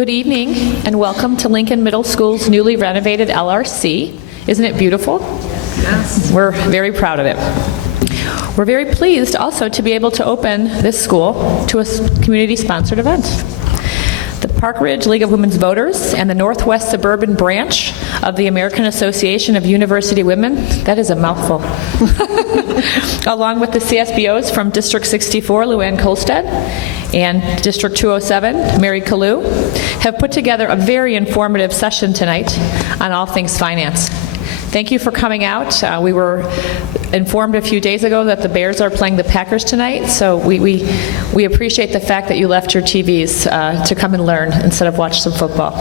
Good evening and welcome to Lincoln Middle School's newly renovated LRC. Isn't it beautiful? Yes. We're very proud of it. We're very pleased also to be able to open this school to a community-sponsored event. The Park Ridge League of Women's Voters and the Northwest Suburban Branch of the American Association of University Women, that is a mouthful, along with the CSBOs from District 64, Luann Kolstad, and District 207, Mary Kalu, have put together a very informative session tonight on all things finance. Thank you for coming out. We were informed a few days ago that the Bears are playing the Packers tonight, so we appreciate the fact that you left your TVs to come and learn instead of watch some football.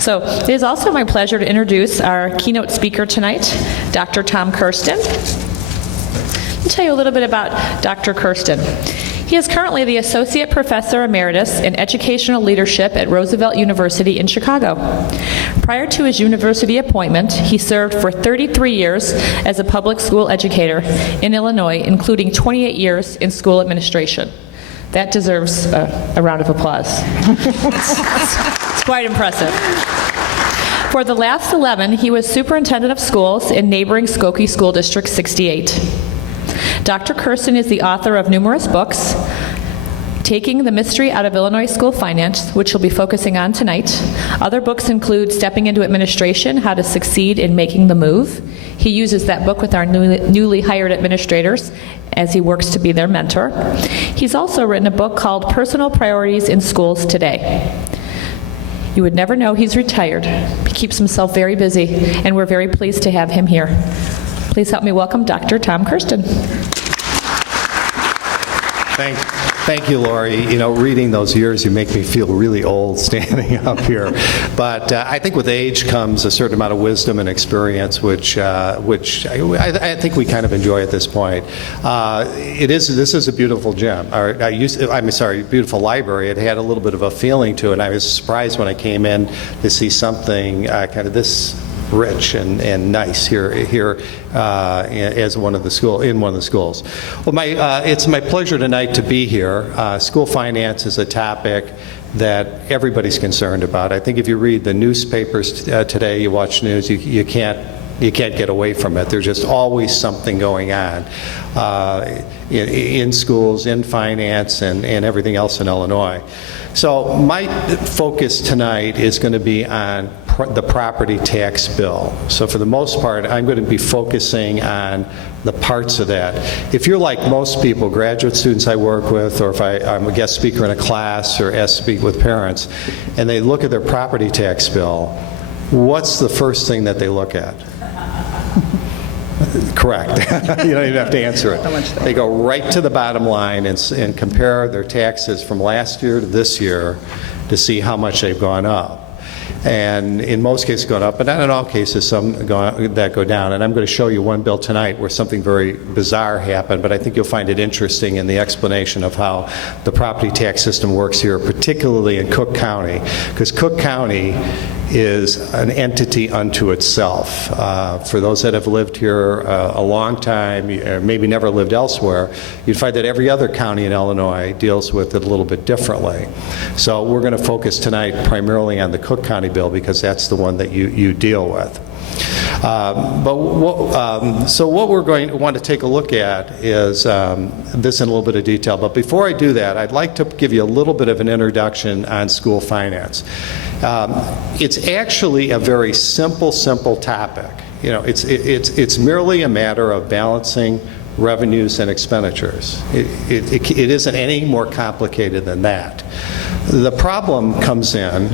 So it is also my pleasure to introduce our keynote speaker tonight, Dr. Tom Kirsten. Let me tell you a little bit about Dr. Kirsten. He is currently the Associate Professor Emeritus in Educational Leadership at Roosevelt University in Chicago. Prior to his university appointment, he served for 33 years as a public school educator in Illinois, including 28 years in school administration. That deserves a round of applause. It's quite impressive. For the last 11, he was superintendent of schools in neighboring Skokie School District 68. Dr. Kirsten is the author of numerous books, Taking the Mystery Out of Illinois School Finance, which he'll be focusing on tonight. Other books include Stepping into Administration, How to Succeed in Making the Move. He uses that book with our newly hired administrators as he works to be their mentor. He's also written a book called Personal Priorities in Schools Today. You would never know he's retired. He keeps himself very busy, and we're very pleased to have him here. Please help me welcome Dr. Tom Kirsten. Thank you, Lori. You know, reading those years, you make me feel really old standing up here. But I think with age comes a certain amount of wisdom and experience, which I think we kind of enjoy at this point. This is a beautiful gym. Beautiful library. It had a little bit of a feeling to it. And I was surprised when I came in to see something kind of this rich and nice here as one of the schools. Well, it's my pleasure tonight to be here. School finance is a topic that everybody's concerned about. I think if you read the newspapers today, you watch news, you can't get away from it. There's just always something going on in schools, in finance, and everything else in Illinois. So my focus tonight is going to be on the property tax bill. So for the most part, I'm going to be focusing on the parts of that. If you're like most people, graduate students I work with, or if I'm a guest speaker in a class or asked to speak with parents, and they look at their property tax bill, what's the first thing that they look at? Correct. You don't even have to answer it. They go right to the bottom line and compare their taxes from last year to this year to see how much they've gone up. And in most cases gone up, but not in all cases, some that go down. And I'm going to show you one bill tonight where something very bizarre happened, but I think you'll find it interesting in the explanation of how the property tax system works here, particularly in Cook County, because Cook County is an entity unto itself. For those that have lived here a long time, maybe never lived elsewhere, you'd find that every other county in Illinois deals with it a little bit differently. So we're going to focus tonight primarily on the Cook County bill because that's the one that you deal with. So what we're going to want to take a look at is this in a little bit of detail. But before I do that, I'd like to give you a little bit of an introduction on school finance. It's actually a very simple topic. You know, it's merely a matter of balancing revenues and expenditures. It isn't any more complicated than that. The problem comes in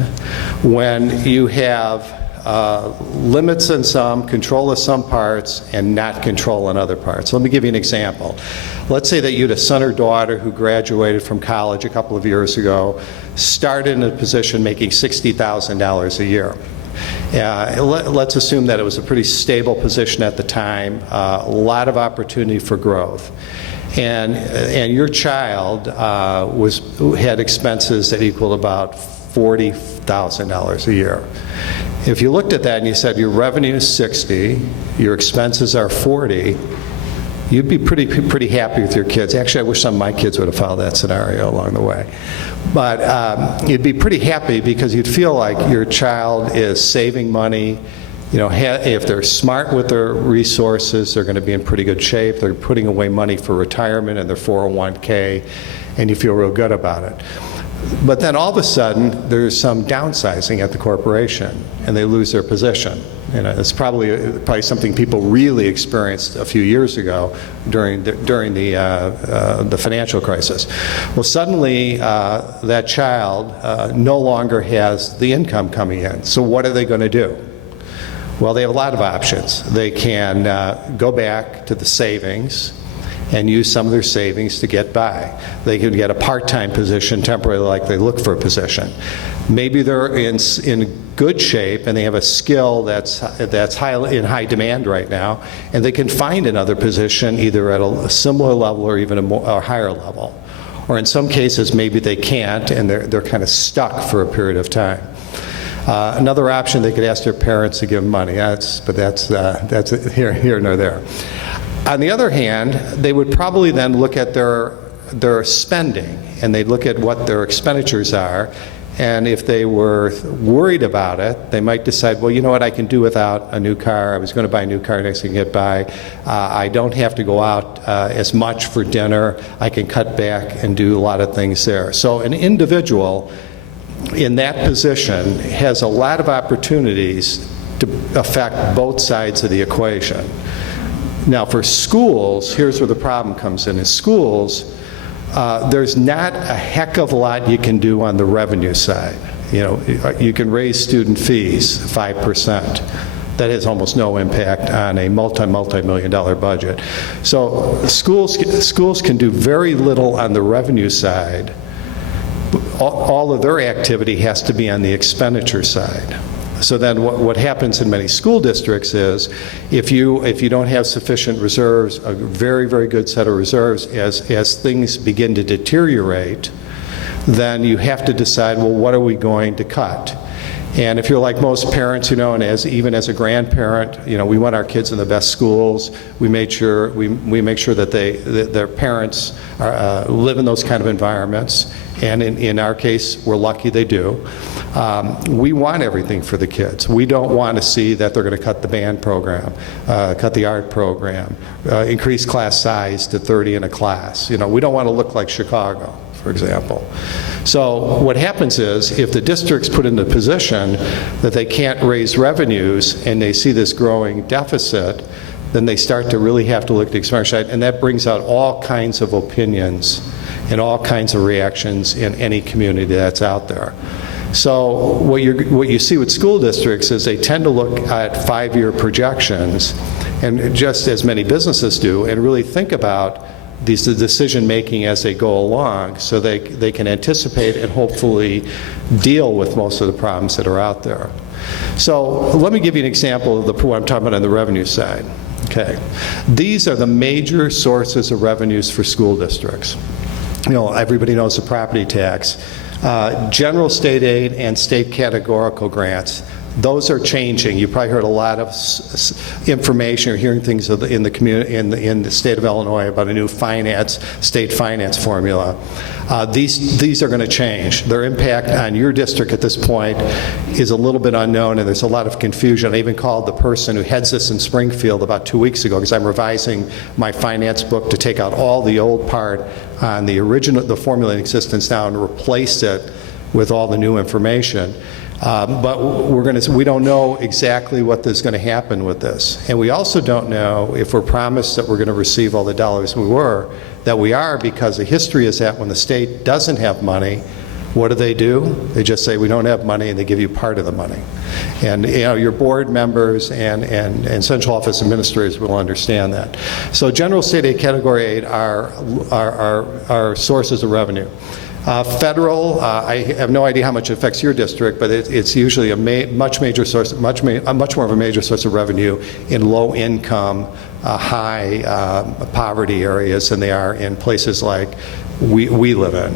when you have limits in some, control of some parts, and not control in other parts. Let me give you an example. Let's say that you had a son or daughter who graduated from college a couple of years ago, started in a position making $60,000 a year. Let's assume that it was a pretty stable position at the time, a lot of opportunity for growth. And your child had expenses that equaled about $40,000 a year. If you looked at that and you said your revenue is 60, your expenses are 40, you'd be pretty happy with your kids. Actually, I wish some of my kids would have followed that scenario along the way. But you'd be pretty happy because you'd feel like your child is saving money. You know, if they're smart with their resources, they're going to be in pretty good shape. They're putting away money for retirement and their 401k, and you feel real good about it. But then all of a sudden, there's some downsizing at the corporation, and they lose their position. You know, it's probably something people really experienced a few years ago during the financial crisis. Well, suddenly that child no longer has the income coming in. So what are they going to do? Well, they have a lot of options. They can go back to the savings and use some of their savings to get by. They can get a part-time position temporarily, like they look for a position. Maybe they're in good shape and they have a skill that's in high demand right now, and they can find another position either at a similar level or even a higher level. Or in some cases, maybe they can't, and they're kind of stuck for a period of time. Another option, they could ask their parents to give them money. That's here nor there. On the other hand, they would probably then look at their spending, and they'd look at what their expenditures are, and if they were worried about it, they might decide, well, you know what, I can do without a new car. I was going to buy a new car next, I can get by. I don't have to go out as much for dinner. I can cut back and do a lot of things there. So an individual in that position has a lot of opportunities to affect both sides of the equation. Now, for schools, here's where the problem comes in. In schools, there's not a heck of a lot you can do on the revenue side. You know, you can raise student fees 5%. That has almost no impact on a multi-million-dollar budget. So schools can do very little on the revenue side. All of their activity has to be on the expenditure side. So then what happens in many school districts is if you don't have sufficient reserves, a very, very good set of reserves, as things begin to deteriorate, then you have to decide, well, what are we going to cut? And if you're like most parents, you know, and even as a grandparent, you know, we want our kids in the best schools. We make sure that their parents live in those kind of environments. And in our case, we're lucky they do. We want everything for the kids. We don't want to see that they're going to cut the band program, cut the art program, increase class size to 30 in a class. You know, we don't want to look like Chicago, for example. So what happens is if the district's put in the position that they can't raise revenues and they see this growing deficit, then they start to really have to look at the expenditure side, and that brings out all kinds of opinions and all kinds of reactions in any community that's out there. So what you see with school districts is they tend to look at 5-year projections, and just as many businesses do, and really think about the decision making as they go along, so they can anticipate and hopefully deal with most of the problems that are out there. So let me give you an example of what I'm talking about on the revenue side. Okay, these are the major sources of revenues for school districts. You know, everybody knows the property tax, general state aid, and state categorical grants. Those are changing. You probably heard a lot of information or hearing things in the community in the state of Illinois about a new state finance formula. These are going to change. Their impact on your district at this point is a little bit unknown, and there's a lot of confusion. I even called the person who heads this in Springfield about 2 weeks ago because I'm revising my finance book to take out all the old part on the formula in existence now and replace it with all the new information. But we don't know exactly what is going to happen with this. And we also don't know if we're promised that we're going to receive all the dollars that we are, because the history is that when the state doesn't have money, what do? They just say, we don't have money, and they give you part of the money. And you know, your board members and central office administrators will understand that. So general state aid, category aid are sources of revenue. Federal, I have no idea how much it affects your district, but it's usually a much more of a major source of revenue in low-income high poverty areas than they are in places like we live in.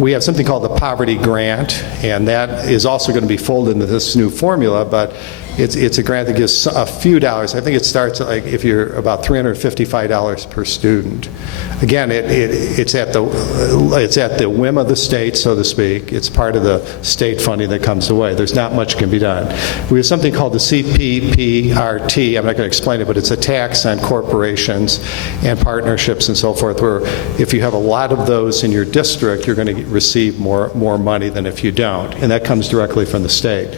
We have something called the poverty grant, and that is also going to be folded into this new formula, but it's a grant that gives a few dollars. I think it starts at, like, if you're about $355 per student. Again, it's at the whim of the state, so to speak. It's part of the state funding that comes away. There's not much can be done. We have something called the CPPRT. I'm not going to explain it, but it's a tax on corporations and partnerships and so forth, where if you have a lot of those in your district, you're going to receive more money than if you don't, and that comes directly from the state.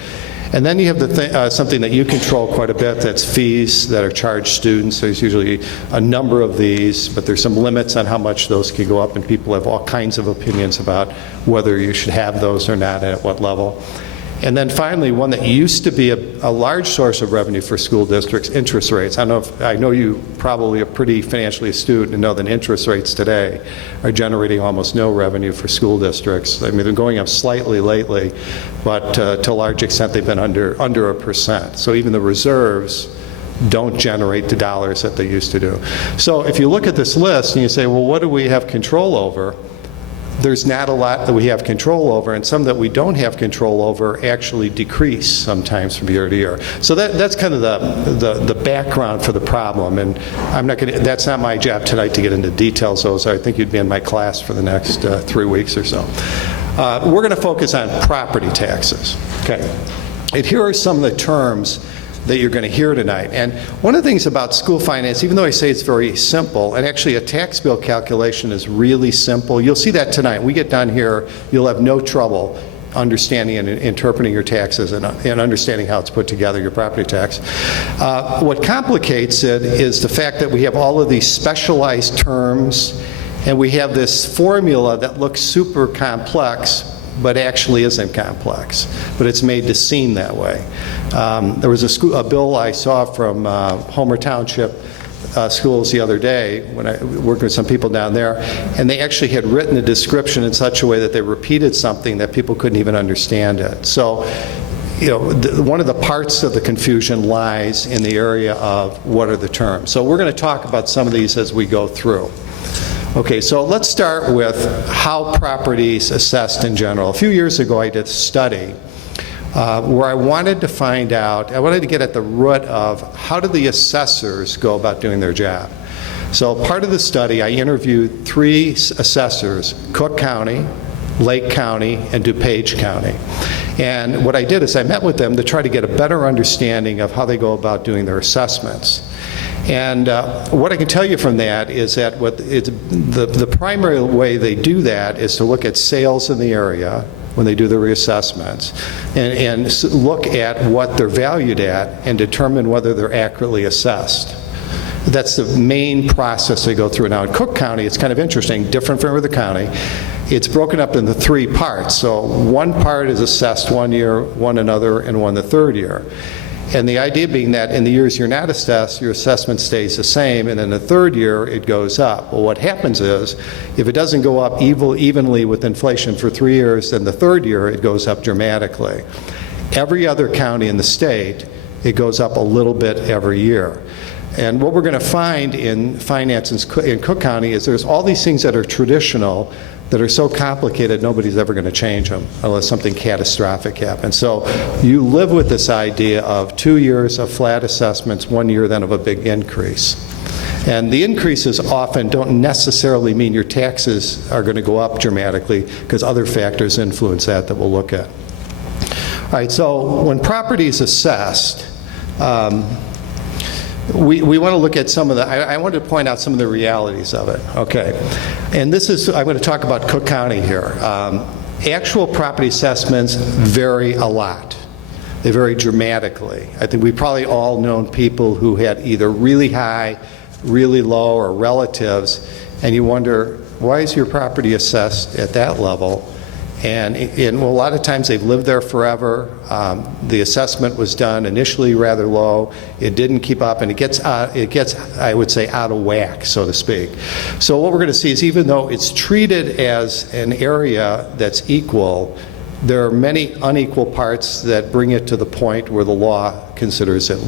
And then you have something that you control quite a bit, that's fees that are charged students. There's usually a number of these, but there's some limits on how much those can go up, and people have all kinds of opinions about whether you should have those or not and at what level. And then finally, one that used to be a large source of revenue for school districts, interest rates. I know you probably are pretty financially astute and know that interest rates today are generating almost no revenue for school districts. I mean, they're going up slightly lately, but to a large extent they've been under 1%. So even the reserves don't generate the dollars that they used to do. So if you look at this list and you say, well, what do we have control over? There's not a lot that we have control over, and some that we don't have control over actually decrease sometimes from year to year. So that's kind of the background for the problem, and that's not my job tonight to get into details. Those, I think you'd be in my class for the next 3 weeks or so. We're going to focus on property taxes. Okay. And here are some of the terms that you're going to hear tonight. And one of the things about school finance, even though I say it's very simple, and actually a tax bill calculation is really simple. You'll see that tonight. When we get done here, you'll have no trouble understanding and interpreting your taxes and understanding how it's put together, your property tax. What complicates it is the fact that we have all of these specialized terms, and we have this formula that looks super complex, but actually isn't complex, but it's made to seem that way. There was a bill I saw from Homer Township schools the other day when I worked with some people down there, and they actually had written a description in such a way that they repeated something that people couldn't even understand it. So, you know, one of the parts of the confusion lies in the area of what are the terms. So we're going to talk about some of these as we go through. Okay, so let's start with how property is assessed in general. A few years ago I did a study where I wanted to find out, I wanted to get at the root of how do the assessors go about doing their job. So part of the study, I interviewed 3 assessors, Cook County, Lake County, and DuPage County. And what I did is I met with them to try to get a better understanding of how they go about doing their assessments. And what I can tell you from that is that the primary way they do that is to look at sales in the area when they do the reassessments and look at what they're valued at and determine whether they're accurately assessed. That's the main process they go through. Now in Cook County, it's kind of interesting, different from the county. It's broken up into 3 parts. So one part is assessed one year, one another, and one the third year. And the idea being that in the years you're not assessed, your assessment stays the same, and in the third year it goes up. Well, what happens is, if it doesn't go up evenly with inflation for 3 years, then the third year it goes up dramatically. Every other county in the state, it goes up a little bit every year. And what we're going to find in finance in Cook County is there's all these things that are traditional that are so complicated nobody's ever going to change them unless something catastrophic happens. So you live with this idea of 2 years of flat assessments, 1 year then of a big increase. And the increases often don't necessarily mean your taxes are going to go up dramatically, because other factors influence that we'll look at. All right, so when property is assessed, we want to look at some of the, I wanted to point out some of the realities of it. Okay. And this is, I'm going to talk about Cook County here. Actual property assessments vary a lot. They vary dramatically. I think we've probably all known people who had either really high, really low, or relatives, and you wonder, why is your property assessed at that level? And a lot of times they've lived there forever. The assessment was done initially rather low. It didn't keep up, and it gets, I would say, out of whack, so to speak. So what we're going to see is, even though it's treated as an area that's equal, There are many unequal parts that bring it to the point where the law considers it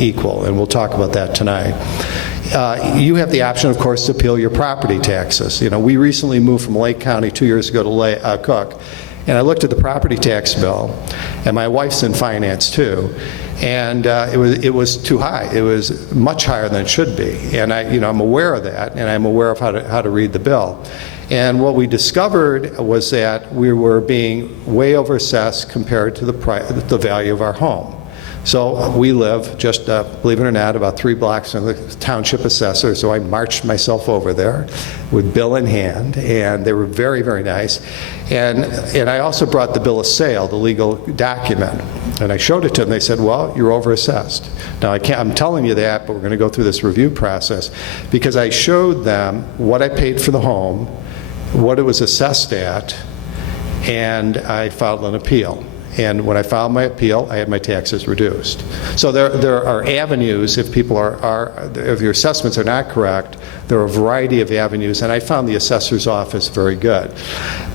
equal, and we'll talk about that tonight. You have the option, of course, to appeal your property taxes. You know, we recently moved from Lake County 2 years ago to Cook, and I looked at the property tax bill, and my wife's in finance too, and it was too high. It was much higher than it should be, and I'm aware of that, and I'm aware of how to read the bill. And what we discovered was that we were being way overassessed compared to the value of our home. So we live just, believe it or not, about 3 blocks from the township assessor, so I marched myself over there with bill in hand, and they were very, very nice. And I also brought the bill of sale, the legal document, and I showed it to them. They said, well, you're overassessed. Now, I'm telling you that, but we're going to go through this review process, because I showed them what I paid for the home, what it was assessed at, and I filed an appeal. And when I filed my appeal, I had my taxes reduced. So there are avenues if people if your assessments are not correct. There are a variety of avenues, and I found the assessor's office very good.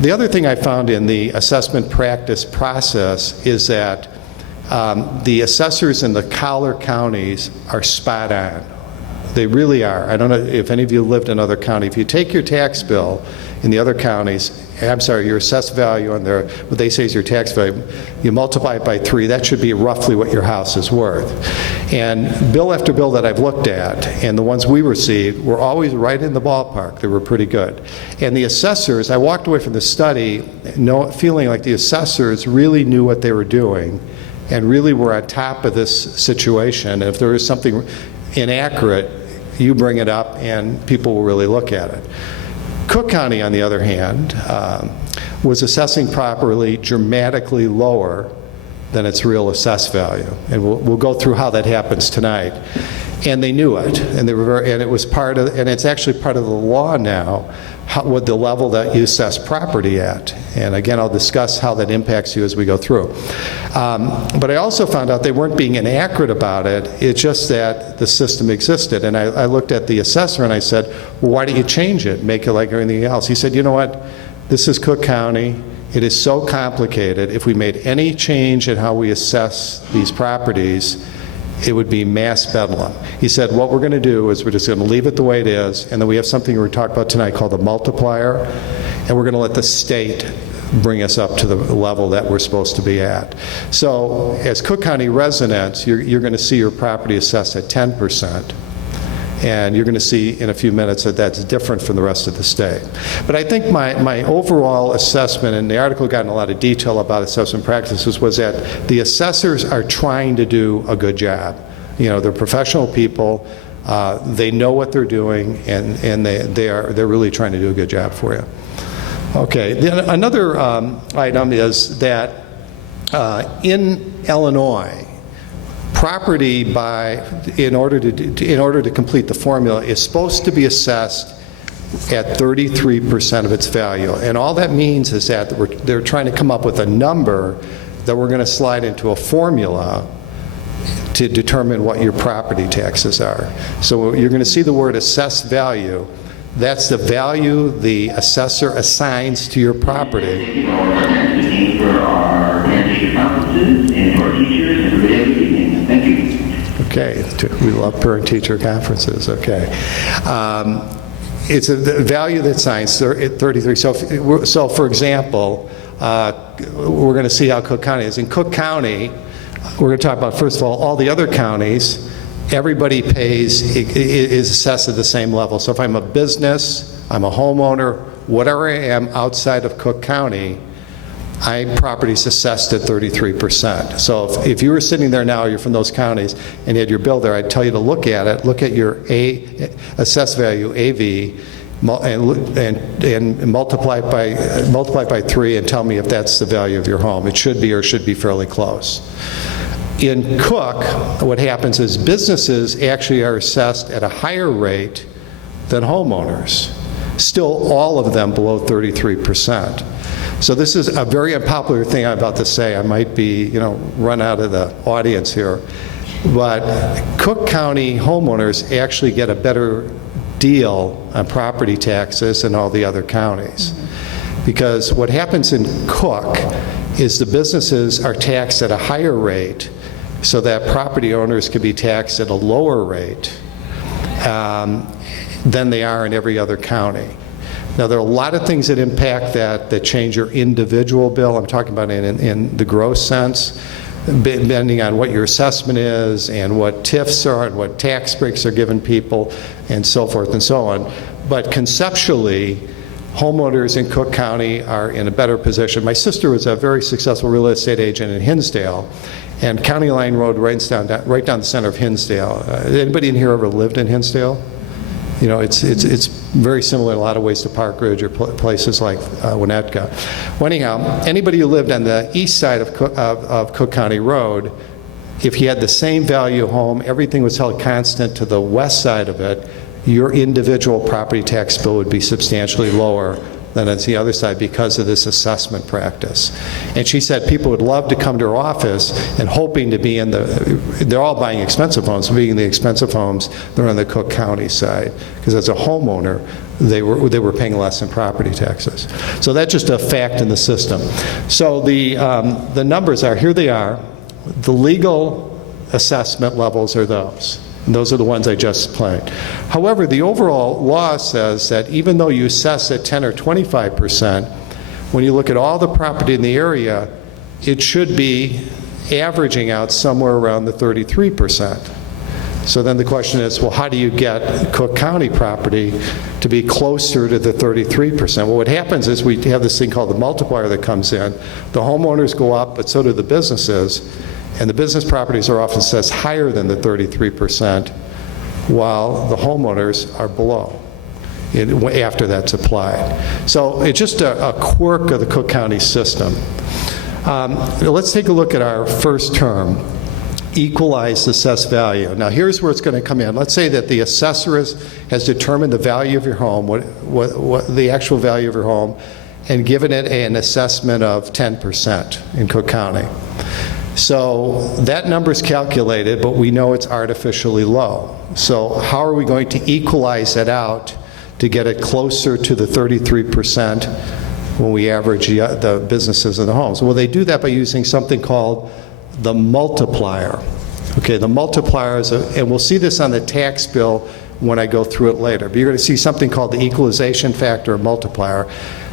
The other thing I found in the assessment practice process is that the assessors in the collar counties are spot on. They really are. I don't know if any of you lived in other counties. If you take your tax bill in the other counties, your assessed value on what they say is your tax value, you multiply it by 3, that should be roughly what your house is worth. And bill after bill that I've looked at, and the ones we received, were always right in the ballpark. They were pretty good. And the assessors, I walked away from the study feeling like the assessors really knew what they were doing and really were on top of this situation. And if there is something inaccurate, you bring it up and people will really look at it. Cook County, on the other hand, was assessing properly dramatically lower than its real assessed value. And we'll go through how that happens tonight. And they knew it, and it's actually part of the law now, what the level that you assess property at. And again, I'll discuss how that impacts you as we go through. But I also found out they weren't being inaccurate about it. It's just that the system existed. And I looked at the assessor and I said, well, why don't you change it, make it like everything else? He said, you know what, this is Cook County. It is so complicated. If we made any change in how we assess these properties, it would be mass bedlam. He said, what we're going to do is we're just going to leave it the way it is, and then we have something we're talking about tonight called the multiplier, and we're going to let the state bring us up to the level that we're supposed to be at. So as Cook County residents, you're going to see your property assessed at 10%. And you're going to see in a few minutes that that's different from the rest of the state. But I think my overall assessment, and the article got in a lot of detail about assessment practices, was that the assessors are trying to do a good job. You know, they're professional people. They know what they're doing, and they're really trying to do a good job for you. Okay. Another item is that in Illinois, property in order to complete the formula is supposed to be assessed at 33% of its value. And all that means is that they're trying to come up with a number that we're going to slide into a formula to determine what your property taxes are. So you're going to see the word assessed value. That's the value the assessor assigns to your property. Okay, we love parent-teacher conferences, okay. It's a value that assigns at 33. So for example, we're going to see how Cook County is. In Cook County, we're going to talk about, first of all the other counties, everybody is assessed at the same level. So if I'm a business, I'm a homeowner, whatever I am outside of Cook County, property is assessed at 33%. So if you were sitting there now, you're from those counties, and you had your bill there, I'd tell you to look at your assessed value, AV, and multiply it by 3 and tell me if that's the value of your home. It should be fairly close. In Cook, what happens is businesses actually are assessed at a higher rate than homeowners. Still, all of them below 33%. So this is a very unpopular thing I'm about to say. I might be, run out of the audience here. But Cook County homeowners actually get a better deal on property taxes than all the other counties. Because what happens in Cook is the businesses are taxed at a higher rate so that property owners can be taxed at a lower rate than they are in every other county. Now, there are a lot of things that impact that change your individual bill. I'm talking about in the gross sense, depending on what your assessment is and what TIFs are and what tax breaks are given people and so forth and so on. But conceptually, homeowners in Cook County are in a better position. My sister was a very successful real estate agent in Hinsdale, and County Line Road right down the center of Hinsdale. Anybody in here ever lived in Hinsdale? You know, it's very similar in a lot of ways to Park Ridge or places like Winnetka. Well, anyhow, anybody who lived on the east side of Cook County Road, if you had the same value home, everything was held constant to the west side of it, your individual property tax bill would be substantially lower than on the other side because of this assessment practice. And she said people would love to come to her office and hoping to be in they're all buying expensive homes, being the expensive homes, they're on the Cook County side. Because as a homeowner, they were paying less in property taxes. So that's just a fact in the system. So the numbers are, here they are. The legal assessment levels are those. And those are the ones I just explained. However, the overall law says that even though you assess at 10 or 25%, when you look at all the property in the area, it should be averaging out somewhere around the 33%. So then the question is, well, how do you get Cook County property to be closer to the 33%? Well, what happens is we have this thing called the multiplier that comes in. The homeowners go up, but so do the businesses. And the business properties are often assessed higher than the 33%, while the homeowners are below after that's applied. So it's just a quirk of the Cook County system. Let's take a look at our first term, equalized assessed value. Now here's where it's going to come in. Let's say that the assessor has determined the value of your home, what the actual value of your home, and given it an assessment of 10% in Cook County. So that number is calculated, but we know it's artificially low. So how are we going to equalize it out to get it closer to the 33% when we average the businesses and the homes? Well, they do that by using something called the multiplier. Okay, the multiplier is, and we'll see this on the tax bill when I go through it later, but you're going to see something called the equalization factor or multiplier.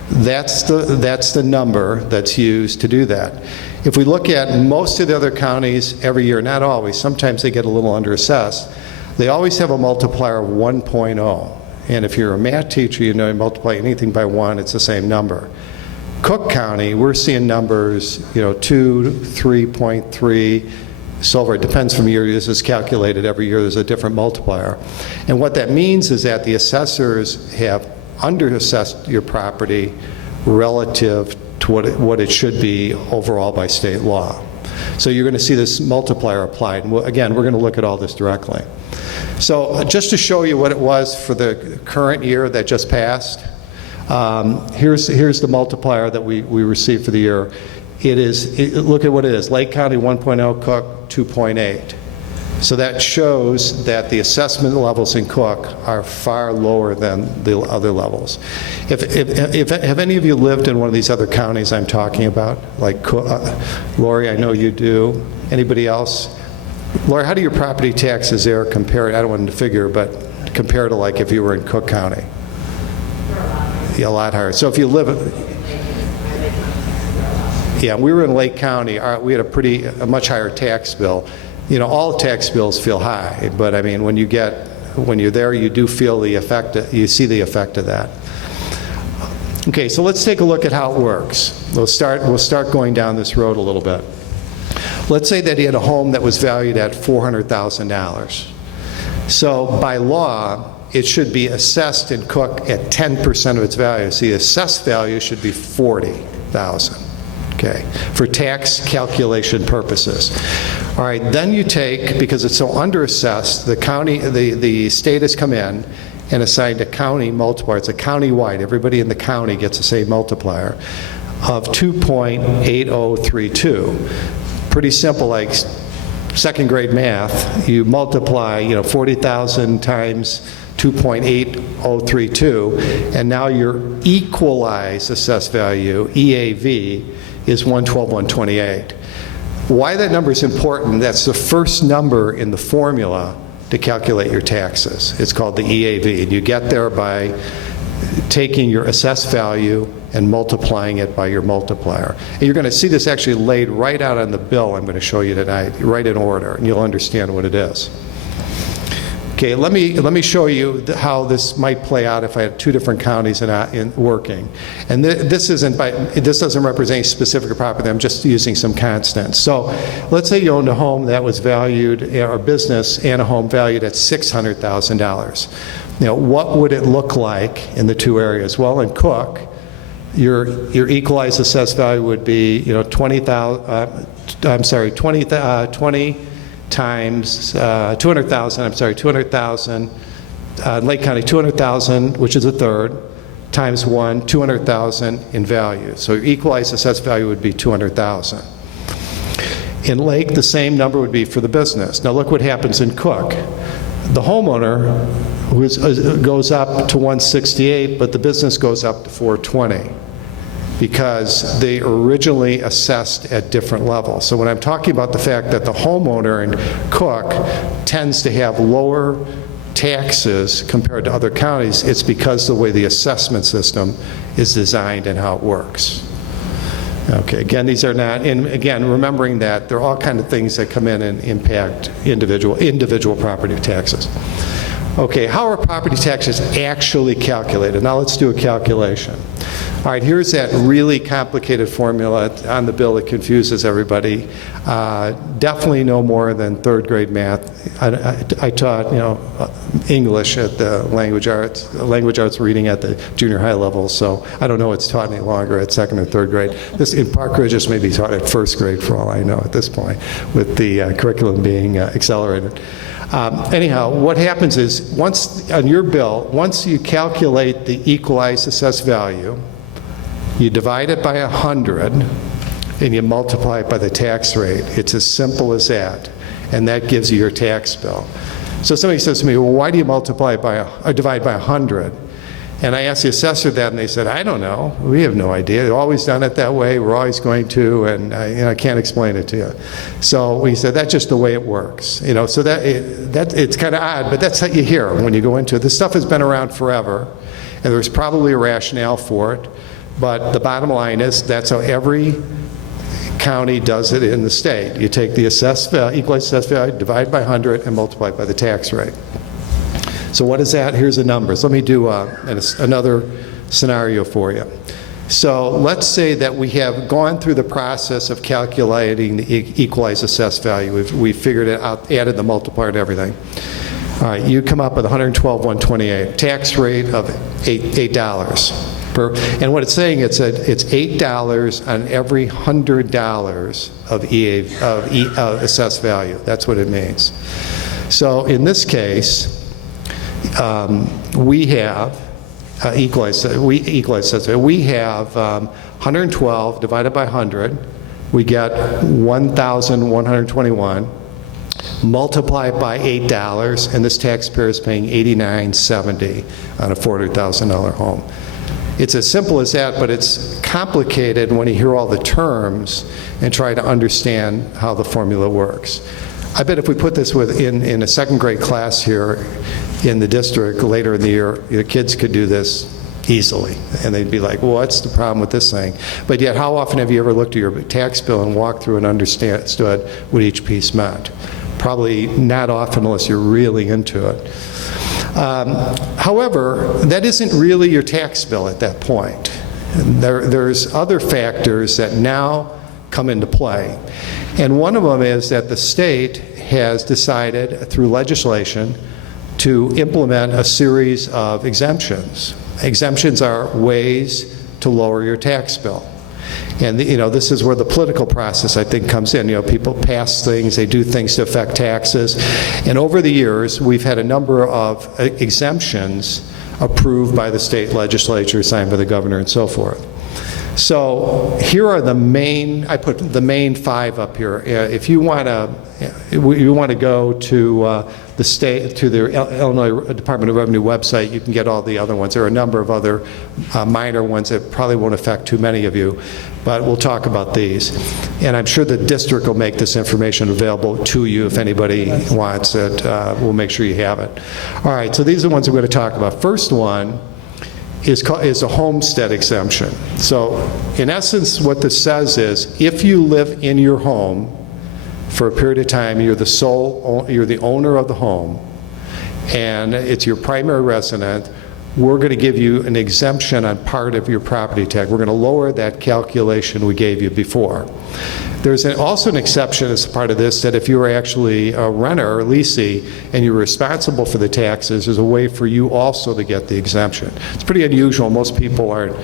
That's the number that's used to do that. If we look at most of the other counties every year, not always, sometimes they get a little underassessed, they always have a multiplier of 1.0. And if you're a math teacher, you know you multiply anything by 1, it's the same number. Cook County, we're seeing numbers, 2, 3.3, so forth. It depends from year. This is calculated every year. There's a different multiplier. And what that means is that the assessors have underassessed your property relative to what it should be overall by state law. So you're going to see this multiplier applied. And again, we're going to look at all this directly. So just to show you what it was for the current year that just passed, here's the multiplier that we received for the year. Look at what it is. Lake County 1.0, Cook 2.8. So that shows that the assessment levels in Cook are far lower than the other levels. Have any of you lived in one of these other counties I'm talking about? Like Lori, I know you do. Anybody else? Lori, how do your property taxes there compare? I don't want to figure, but compare to like if you were in Cook County? Yeah, a lot higher. So if you live... Yeah, we were in Lake County. We had a much higher tax bill. All tax bills feel high, but I mean, when you're there, you do feel the effect, you see the effect of that. Okay, so let's take a look at how it works. We'll start going down this road a little bit. Let's say that he had a home that was valued at $400,000. So by law, it should be assessed in Cook at 10% of its value. So the assessed value should be $40,000. Okay, for tax calculation purposes. All right, then you take, because it's so underassessed, the state has come in and assigned a county multiplier. It's a county-wide. Everybody in the county gets the same multiplier of 2.8032. Pretty simple, like second grade math. You multiply, 40,000 times 2.8032, and now your equalized assessed value, EAV, is 112,128. Why that number is important, that's the first number in the formula to calculate your taxes. It's called the EAV, and you get there by taking your assessed value and multiplying it by your multiplier. And you're going to see this actually laid right out on the bill I'm going to show you tonight, right in order, and you'll understand what it is. Okay, let me show you how this might play out if I had two different counties in working. And this doesn't represent any specific property. I'm just using some constants. So let's say you owned a home that was valued, or business and a home valued at $600,000. What would it look like in the two areas? Well, in Cook, your equalized assessed value would be 20 times 200,000, 200,000, Lake County 200,000, which is a third, times 1, 200,000 in value. So your equalized assessed value would be 200,000. In Lake, the same number would be for the business. Now look what happens in Cook. The homeowner goes up to 168, but the business goes up to 420. Because they originally assessed at different levels. So when I'm talking about the fact that the homeowner in Cook tends to have lower taxes compared to other counties, it's because the way the assessment system is designed and how it works. Okay, again, these are not, and again, remembering that there are all kinds of things that come in and impact individual property taxes. Okay, how are property taxes actually calculated? Now let's do a calculation. All right, here's that really complicated formula on the bill that confuses everybody. Definitely no more than third grade math. I taught, English at the language arts reading at the junior high level, so I don't know it's taught any longer at second or third grade. This in Park Ridge just may be taught at first grade for all I know at this point, with the curriculum being accelerated. Anyhow, what happens is, once on your bill, once you calculate the equalized assessed value, you divide it by 100, and you multiply it by the tax rate. It's as simple as that, and that gives you your tax bill. So somebody says to me, well, why do you divide by 100? And I asked the assessor that, and they said, I don't know. We have no idea. They've always done it that way. We're always going to, and I can't explain it to you. So we said, that's just the way it works. So that it's kind of odd, but that's what you hear when you go into it. This stuff has been around forever, and there's probably a rationale for it. But the bottom line is that's how every county does it in the state. You take the equalized assessed value, divide by 100, and multiply it by the tax rate. So what is that? Here's the numbers. Let me do another scenario for you. So let's say that we have gone through the process of calculating the equalized assessed value. We've figured it out, added the multiplier and everything. All right, you come up with 112,128, tax rate of $8 per, and what it's saying, it's $8 on every $100 of assessed value. That's what it means. So in this case, we have equalized assessed value. We have 112 divided by 100. We get 1,121. Multiply it by $8, and this taxpayer is paying $89.70 on a $400,000 home. It's as simple as that, but it's complicated when you hear all the terms and try to understand how the formula works. I bet if we put this in a second grade class here in the district later in the year, the kids could do this easily, and they'd be like, well, what's the problem with this thing? But yet, how often have you ever looked at your tax bill and walked through and understood what each piece meant? Probably not often unless you're really into it. However, that isn't really your tax bill at that point. There's other factors that now come into play. And one of them is that the state has decided through legislation to implement a series of exemptions. Exemptions are ways to lower your tax bill. And this is where the political process, I think, comes in. People pass things, they do things to affect taxes. And over the years, we've had a number of exemptions approved by the state legislature, signed by the governor, and so forth. So here are the main, I put the main 5 up here. If you want to go to the state, to the Illinois Department of Revenue website, you can get all the other ones. There are a number of other minor ones that probably won't affect too many of you, but we'll talk about these. And I'm sure the district will make this information available to you if anybody wants it. We'll make sure you have it. All right, so these are the ones we're going to talk about. First one is a homestead exemption. So in essence, what this says is if you live in your home for a period of time, you're the owner of the home, and it's your primary resident, we're going to give you an exemption on part of your property tax. We're going to lower that calculation we gave you before. There's also an exception as part of this that if you were actually a renter or leasee and you're responsible for the taxes, there's a way for you also to get the exemption. It's pretty unusual. Most people aren't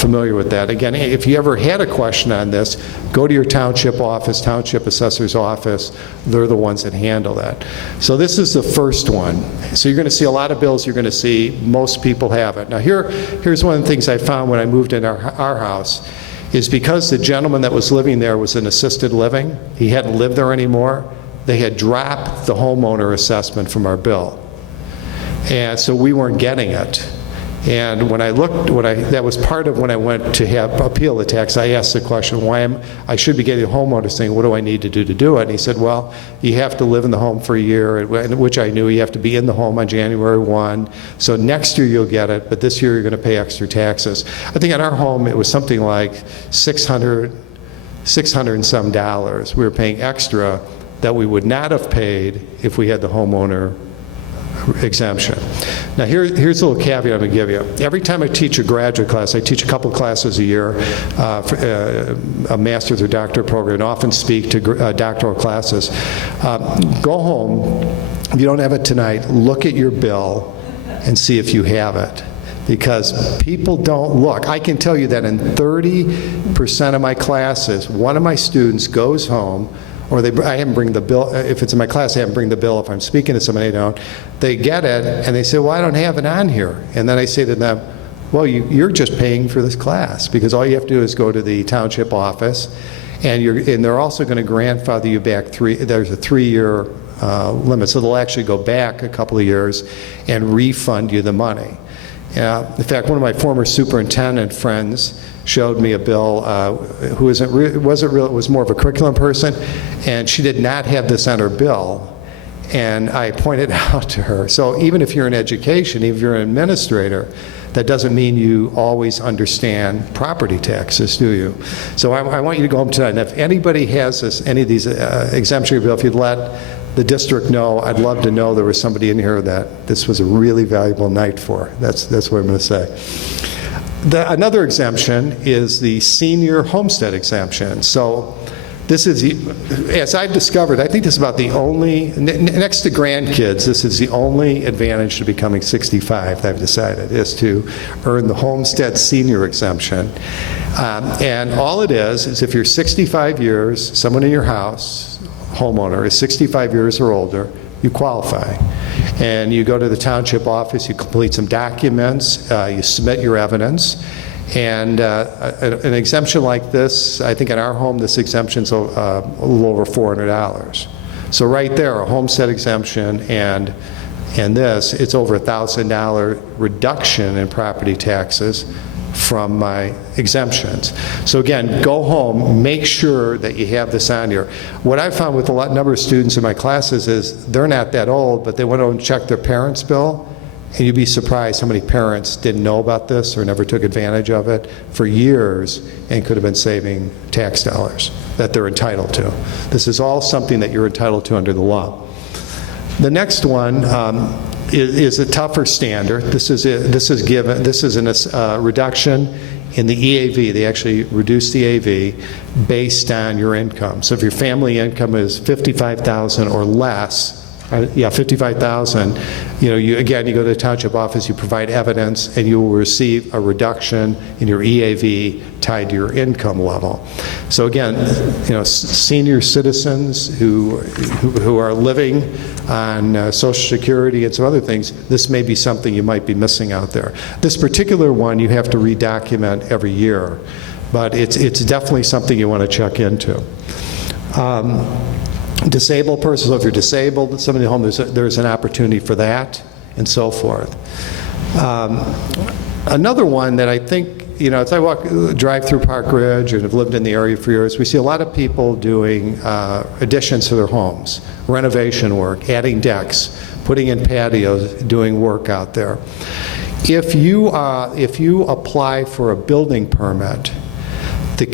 familiar with that. Again, if you ever had a question on this, go to your township office, township assessor's office. They're the ones that handle that. So this is the first one. So you're going to see a lot of bills you're going to see. Most people have it. Now here's one of the things I found when I moved in our house. Is because the gentleman that was living there was in assisted living, he hadn't lived there anymore, they had dropped the homeowner assessment from our bill. And so we weren't getting it. And when I looked, that was part of when I went to appeal the tax, I asked the question, I should be getting a homeowner thing, what do I need to do it? And he said, well, you have to live in the home for a year, which I knew. You have to be in the home on January 1. So next year you'll get it, but this year you're going to pay extra taxes. I think in our home it was something like $600 and some dollars. We were paying extra that we would not have paid if we had the homeowner exemption. Now here's a little caveat I'm going to give you. Every time I teach a graduate class, I teach a couple classes a year, a master's or doctorate program, and often speak to doctoral classes. Go home, if you don't have it tonight, look at your bill and see if you have it. Because people don't look. I can tell you that in 30% of my classes, one of my students goes home, or I haven't bring the bill. If it's in my class, I haven't bring the bill. If I'm speaking to somebody, I don't. They get it, and they say, well, I don't have it on here. And then I say to them, well, you're just paying for this class, because all you have to do is go to the township office, and they're also going to grandfather you back there's a 3-year limit, so they'll actually go back a couple of years and refund you the money. In fact, one of my former superintendent friends showed me a bill who was more of a curriculum person, and she did not have this on her bill. And I pointed out to her, so even if you're in education, even if you're an administrator, that doesn't mean you always understand property taxes, do you? So I want you to go home tonight, and if anybody has any of these exemption bill, if you'd let the district know, I'd love to know there was somebody in here that this was a really valuable night for. That's what I'm going to say. Another exemption is the senior homestead exemption. So this is, as I've discovered, I think this is about the only, next to grandkids, this is the only advantage to becoming 65, I've decided, is to earn the homestead senior exemption. And all it is if you're 65 years, someone in your house, homeowner, is 65 years or older, you qualify. And you go to the township office, you complete some documents, you submit your evidence, and an exemption like this, I think in our home, this exemption's a little over $400. So right there, a homestead exemption and this, it's over $1,000 reduction in property taxes from my exemptions. So again, go home, make sure that you have this on here. What I found with a number of students in my classes is they're not that old, but they went out and checked their parents' bill, and you'd be surprised how many parents didn't know about this or never took advantage of it for years and could have been saving tax dollars that they're entitled to. This is all something that you're entitled to under the law. The next one is a tougher standard. This is a reduction in the EAV. They actually reduce the EAV based on your income. So if your family income is $55,000 or less, Yeah, 55,000. You go to the township office, you provide evidence, and you will receive a reduction in your EAV tied to your income level. So again, senior citizens who are living on Social Security and some other things, this may be something you might be missing out there. This particular one you have to redocument every year, but it's definitely something you want to check into. Disabled persons, so if you're disabled, somebody at home, there's an opportunity for that, and so forth. Another one that I think, as I drive through Park Ridge and have lived in the area for years, we see a lot of people doing additions to their homes, renovation work, adding decks, putting in patios, doing work out there. If you apply for a building permit, the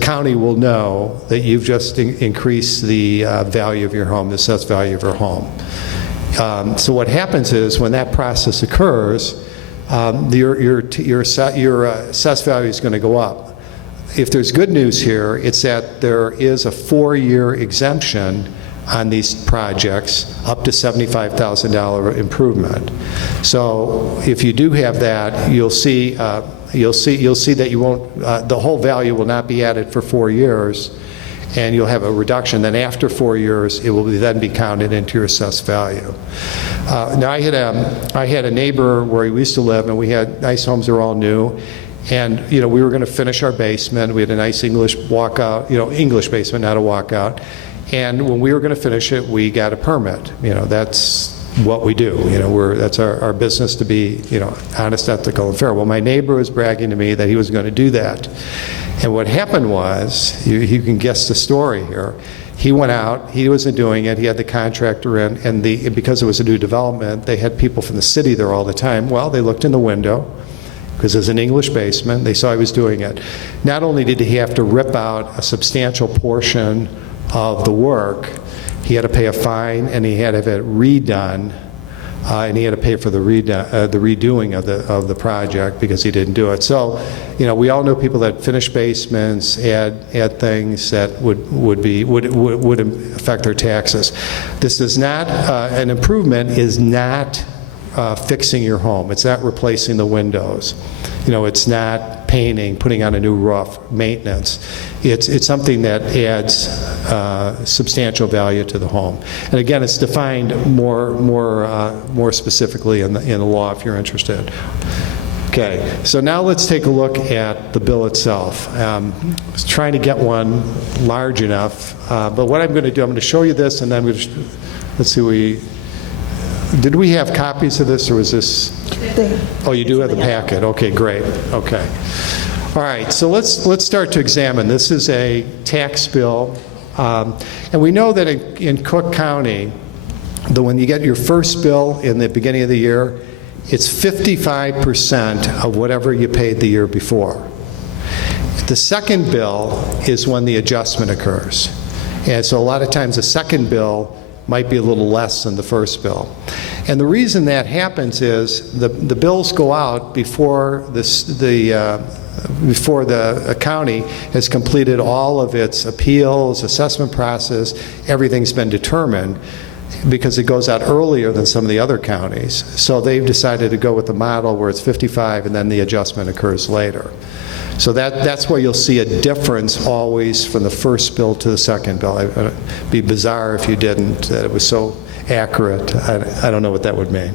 county will know that you've just increased the value of your home, the assessed value of your home. So what happens is when that process occurs, your assessed value is going to go up. If there's good news here, it's that there is a 4-year exemption on these projects up to $75,000 improvement. So if you do have that, you'll see that you won't, the whole value will not be added for 4 years, and you'll have a reduction. Then after 4 years, it will then be counted into your assessed value. Now I had a neighbor where we used to live, and we had nice homes that were all new. And we were going to finish our basement. We had a nice English walkout, English basement, not a walkout. And when we were going to finish it, we got a permit. That's what we do. That's our business, to be, honest, ethical, and fair. Well, my neighbor was bragging to me that he was going to do that. And what happened was, you can guess the story here. He went out, he wasn't doing it, he had the contractor in, and because it was a new development, they had people from the city there all the time. Well, they looked in the window, because there's an English basement, they saw he was doing it. Not only did he have to rip out a substantial portion of the work, he had to pay a fine, and he had to have it redone, and he had to pay for the redoing of the project because he didn't do it. So, we all know people that finish basements, add things that would affect their taxes. This does not, an improvement is not fixing your home. It's not replacing the windows. It's not painting, putting on a new roof, maintenance. It's something that adds substantial value to the home. And again, it's defined more specifically in the law if you're interested. Okay, so now let's take a look at the bill itself. I was trying to get one large enough, but what I'm going to do, I'm going to show you this, and then let's see, did we have copies of this, or was this? Oh, you do have the packet. Okay, great. Okay. All right, so let's start to examine. This is a tax bill, and we know that in Cook County, when you get your first bill in the beginning of the year, it's 55% of whatever you paid the year before. The second bill is when the adjustment occurs, and so a lot of times the second bill might be a little less than the first bill. And the reason that happens is the bills go out before the county has completed all of its appeals, assessment process, everything's been determined, because it goes out earlier than some of the other counties. So they've decided to go with the model where it's 55 and then the adjustment occurs later. So that's where you'll see a difference always from the first bill to the second bill. It'd be bizarre if you didn't, that it was so accurate. I don't know what that would mean.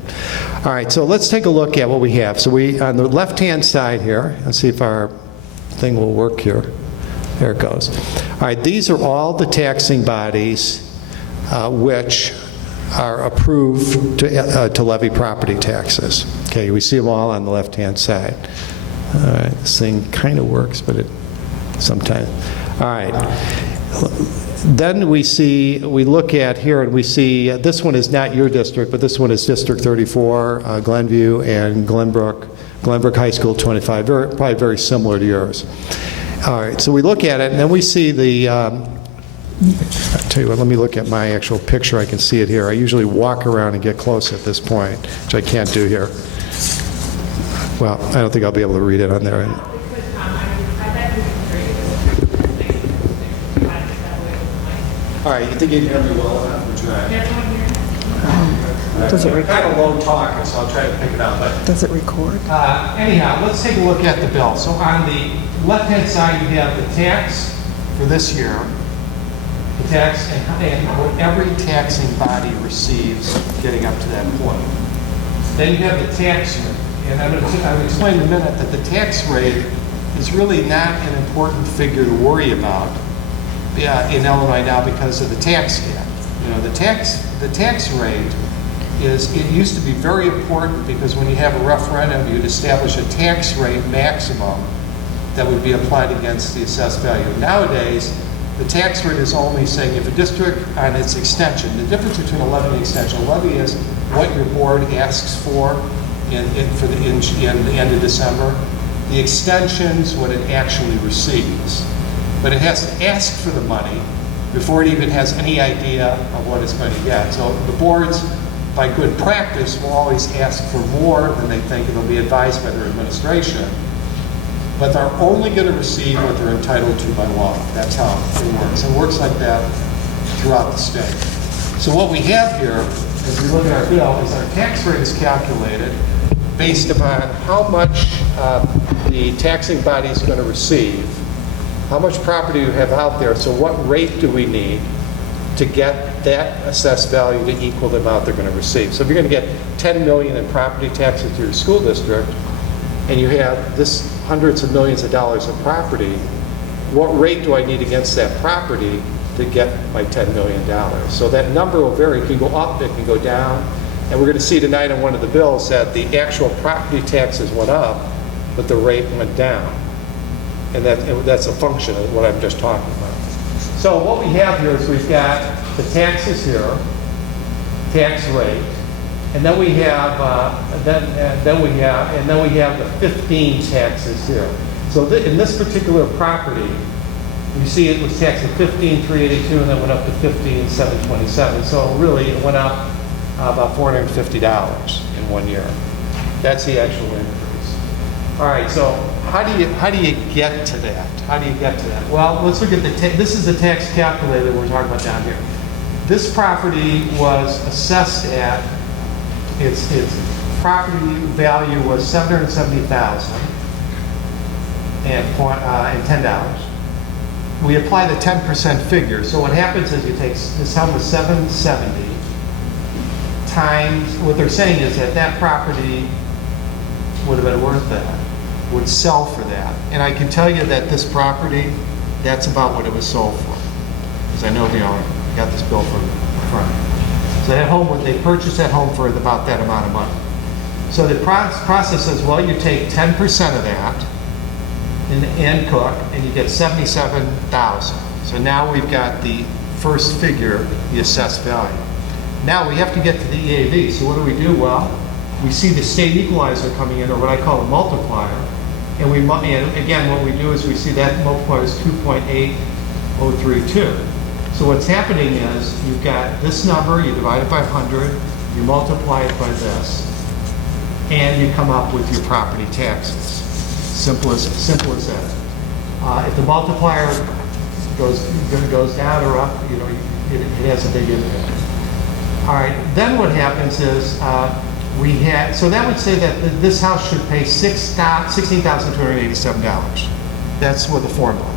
All right, so let's take a look at what we have. So on the left-hand side here, let's see if our thing will work here. There it goes. All right, these are all the taxing bodies which are approved to levy property taxes. Okay, we see them all on the left-hand side. All right, this thing kind of works, but it sometimes. All right. Then we look at here and we see, this one is not your district, but this one is District 34, Glenview and Glenbrook High School 25, probably very similar to yours. All right, so we look at it and then we see I'll tell you what, let me look at my actual picture. I can see it here. I usually walk around and get close at this point, which I can't do here. Well, I don't think I'll be able to read it on there. All right, you think you can hear me well enough? We'll try. Does it record? Kind of low talking, so I'll try to pick it up. But Does it record? anyhow, let's take a look at the bill. So on the left-hand side, you have the tax for this year, the tax, and what every taxing body receives getting up to that point. Then you have the tax rate. And I'm going to explain in a minute that the tax rate is really not an important figure to worry about in Illinois now because of the tax cap. You know, the tax rate it used to be very important because when you have a referendum, you'd establish a tax rate maximum that would be applied against the assessed value. Nowadays, the tax rate is only saying if a district on its extension, the difference between a levy and extension, a levy is what your board asks for in the end of December. The extension's what it actually receives. But it has to ask for the money before it even has any idea of what it's going to get. So the boards, by good practice, will always ask for more than they think, and they'll be advised by their administration. But they're only going to receive what they're entitled to by law. That's how it works. It works like that throughout the state. So what we have here, as we look at our bill, is our tax rate is calculated based upon how much the taxing body is going to receive, how much property you have out there, so what rate do we need to get that assessed value to equal the amount they're going to receive. So if you're going to get $10 million in property taxes to your school district, and you have this hundreds of millions of dollars of property, what rate do I need against that property to get my $10 million? So that number will vary. It can go up, it can go down. And we're going to see tonight on one of the bills that the actual property taxes went up, but the rate went down. And that's a function of what I'm just talking about. So what we have here is we've got the taxes here, tax rate, and then we have the 15 taxes here. So in this particular property, you see it was taxed at 15,382, and then went up to 15,727. So really, it went up about $450 in 1 year. That's the actual increase. All right. So how do you get to that? How do you get to that? Well, let's look at this is the tax calculator we're talking about down here. This property was assessed at its property value was $770,000 and $10. We apply the 10% figure. So what happens is you take this home was 770 times, what they're saying is that property would have been worth that, would sell for that. And I can tell you that this property, that's about what it was sold for. Because I know the owner got this bill from the front. So that home, when they purchased that home for about that amount of money. So the process says, well, you take 10% of that and cook, and you get $77,000. So now we've got the first figure, the assessed value. Now we have to get to the EAV. So what do? Well, we see the state equalizer coming in, or what I call a multiplier. And again, what we do is we see that multiplier is 2.8032. So what's happening is you've got this number, you divide it by 100, you multiply it by this, and you come up with your property taxes. Simple as that. If the multiplier goes down or up, it has a big impact. All right. Then what happens is so that would say that this house should pay $16,287. That's with the formula.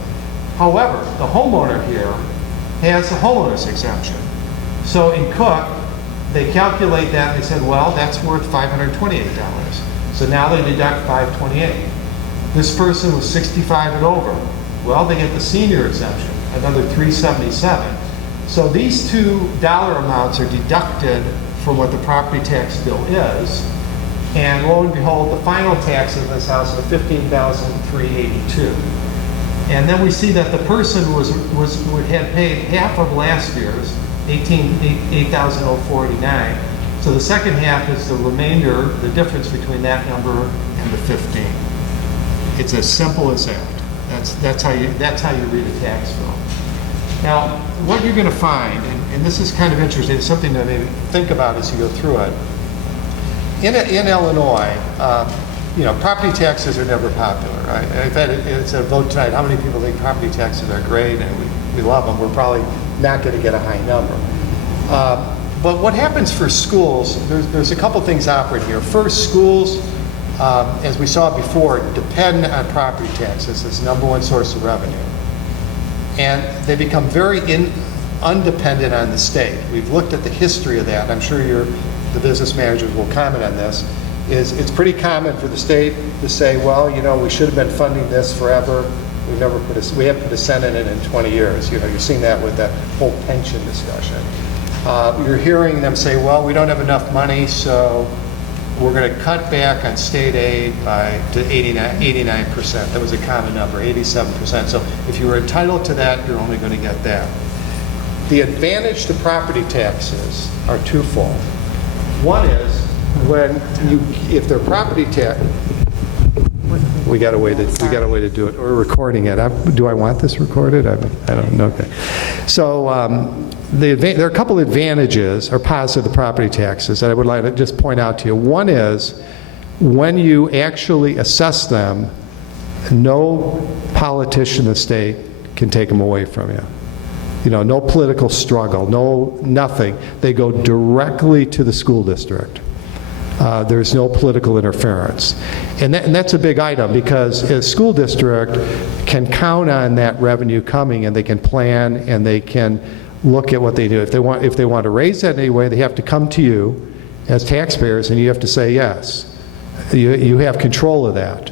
However, the homeowner here has a homeowner's exemption. So in Cook, they calculate that and they said, well, that's worth $528. So now they deduct $528. This person was 65 and over. Well, they get the senior exemption, another $377. So these two dollar amounts are deducted from what the property tax bill is. And lo and behold, the final tax of this house was $15,382. And then we see that the person had paid half of last year's, $8,049. So the second half is the remainder, the difference between that number and the 15. It's as simple as that. That's how you read a tax bill. Now, what you're going to find, and this is kind of interesting, it's something to maybe think about as you go through it. In Illinois, property taxes are never popular, right? In fact, it's a vote tonight. How many people think property taxes are great and we love them? We're probably not going to get a high number. But what happens for schools, there's a couple things operating here. First, schools, as we saw before, depend on property taxes as number one source of revenue. And they become very undependent on the state. We've looked at the history of that. I'm sure the business managers will comment on this. It's pretty common for the state to say, well, we should have been funding this forever. We haven't put a cent in it in 20 years. You're seeing that with that whole pension discussion. You're hearing them say, well, we don't have enough money, so we're going to cut back on state aid to 89%. That was a common number, 87%. So if you were entitled to that, you're only going to get that. The advantage to property taxes are twofold. One is if they're property tax, we got a way to do it. We're recording it. Do I want this recorded? I don't know. Okay. So there are a couple advantages or positive to property taxes that I would like to just point out to you. One is when you actually assess them, no politician in the state can take them away from you. No political struggle, nothing. They go directly to the school district. There's no political interference. And that's a big item because a school district can count on that revenue coming, and they can plan and they can look at what they do. If they want to raise that in any way, they have to come to you as taxpayers, and you have to say yes. You have control of that.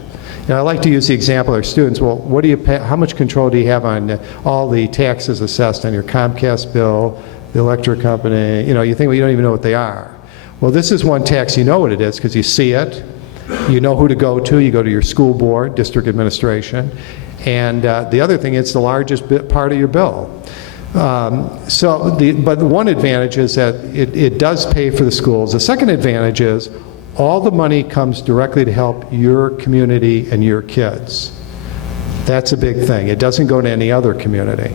I like to use the example of our students. Well, what do you pay, how much control do you have on all the taxes assessed on your Comcast bill, the electric company? You think, well, you don't even know what they are. Well, this is one tax you know what it is because you see it. You know who to go to. You go to your school board, district administration. And the other thing, it's the largest part of your bill. But one advantage is that it does pay for the schools. The second advantage is all the money comes directly to help your community and your kids. That's a big thing. It doesn't go to any other community.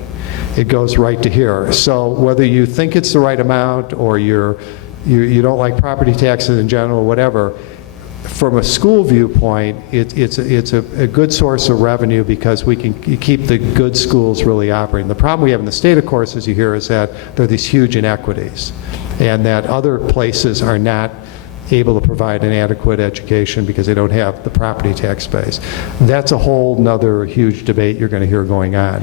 It goes right to here. So whether you think it's the right amount or you don't like property taxes in general, whatever, from a school viewpoint, it's a good source of revenue because we can keep the good schools really operating. The problem we have in the state, of course, as you hear, is that there are these huge inequities and that other places are not able to provide an adequate education because they don't have the property tax base. That's a whole nother huge debate you're going to hear going on.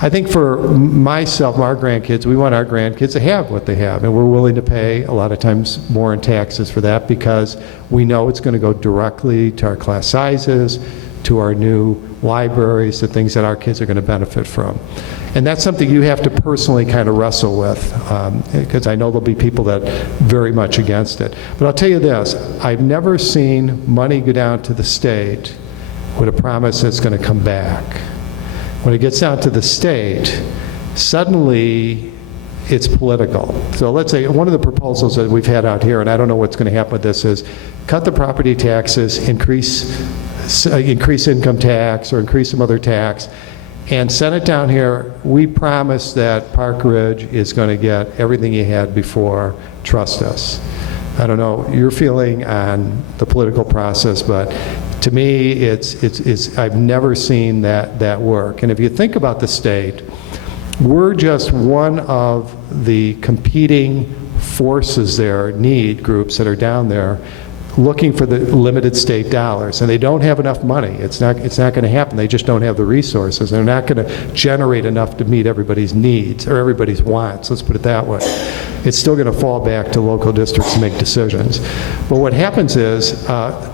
I think for myself, our grandkids, we want our grandkids to have what they have, and we're willing to pay a lot of times more in taxes for that because we know it's going to go directly to our class sizes, to our new libraries, the things that our kids are going to benefit from. And that's something you have to personally kind of wrestle with because I know there'll be people that are very much against it. But I'll tell you this, I've never seen money go down to the state with a promise that it's going to come back. When it gets down to the state, suddenly it's political. So let's say one of the proposals that we've had out here, and I don't know what's going to happen with this, is cut the property taxes, increase income tax or increase some other tax, and send it down here. We promise that Park Ridge is going to get everything you had before. Trust us. I don't know your feeling on the political process, but to me, it's I've never seen that work. And if you think about the state, we're just one of the competing forces there, need groups that are down there looking for the limited state dollars, and they don't have enough money. It's not going to happen. They just don't have the resources. They're not going to generate enough to meet everybody's needs or everybody's wants. Let's put it that way. It's still going to fall back to local districts to make decisions. But what happens is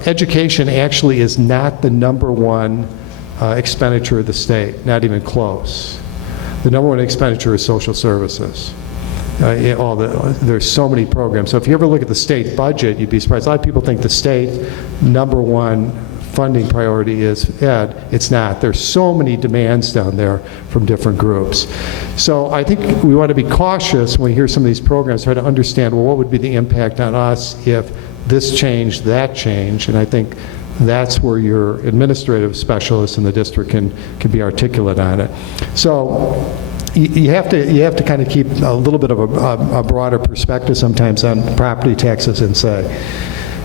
education actually is not the number one expenditure of the state, not even close. The number one expenditure is social services. There's so many programs. So if you ever look at the state budget, you'd be surprised. A lot of people think the state number one funding priority is ed. It's not. There's so many demands down there from different groups. So I think we want to be cautious when we hear some of these programs, try to understand, well, what would be the impact on us if this changed, that changed, and I think that's where your administrative specialists in the district can be articulate on it. So you have to kind of keep a little bit of a broader perspective sometimes on property taxes and say.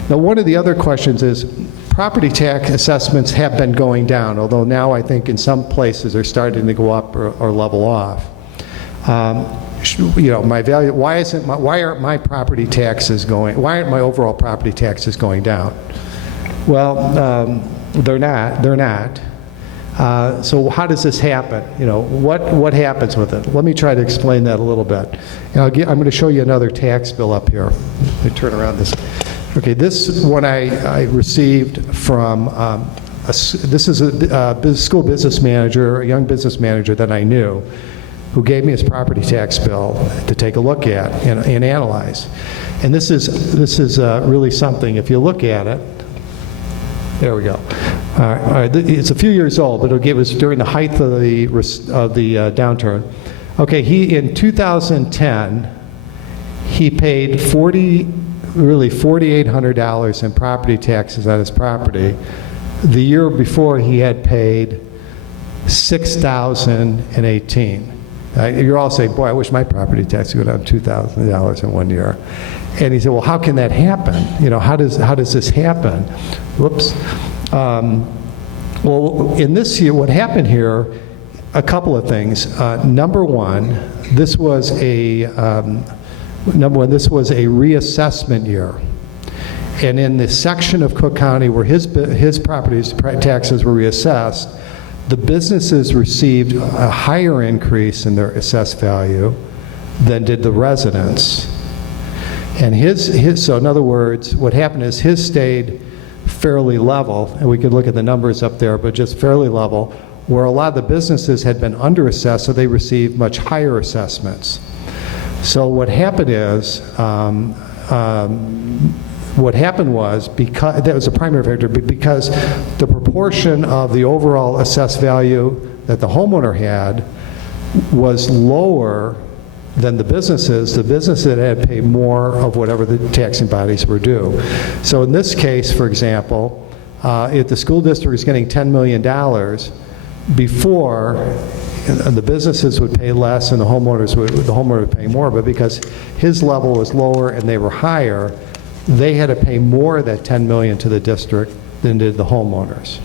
Now, one of the other questions is property tax assessments have been going down, although now I think in some places they're starting to go up or level off. my value, why aren't my property taxes going, why aren't my overall property taxes going down? Well, they're not. So how does this happen? What happens with it? Let me try to explain that a little bit. And I'm going to show you another tax bill up here. Let me turn around this. Okay, this one I received from, this is a school business manager, a young business manager that I knew, who gave me his property tax bill to take a look at and analyze. And this is really something. If you look at it, there we go. All right, it's a few years old, but it was during the height of the downturn. Okay, in 2010, he paid $4,800 in property taxes on his property. The year before, he had paid $6,018. You're all saying, boy, I wish my property tax would go down $2,000 in 1 year. And he said, well, how can that happen? How does this happen? Whoops. Well, in this year, what happened here, a couple of things. Number one, this was a reassessment year. And in the section of Cook County where his property's taxes were reassessed, the businesses received a higher increase in their assessed value than did the residents. And so in other words, what happened is his stayed fairly level, and we could look at the numbers up there, but just fairly level, where a lot of the businesses had been underassessed, so they received much higher assessments. So what happened is, because that was a primary factor, because the proportion of the overall assessed value that the homeowner had was lower than the businesses had to pay more of whatever the taxing bodies were due. So in this case, for example, if the school district is getting $10 million, before the businesses would pay less and the homeowner would pay more, but because his level was lower and they were higher, they had to pay more of that $10 million to the district than did the homeowners.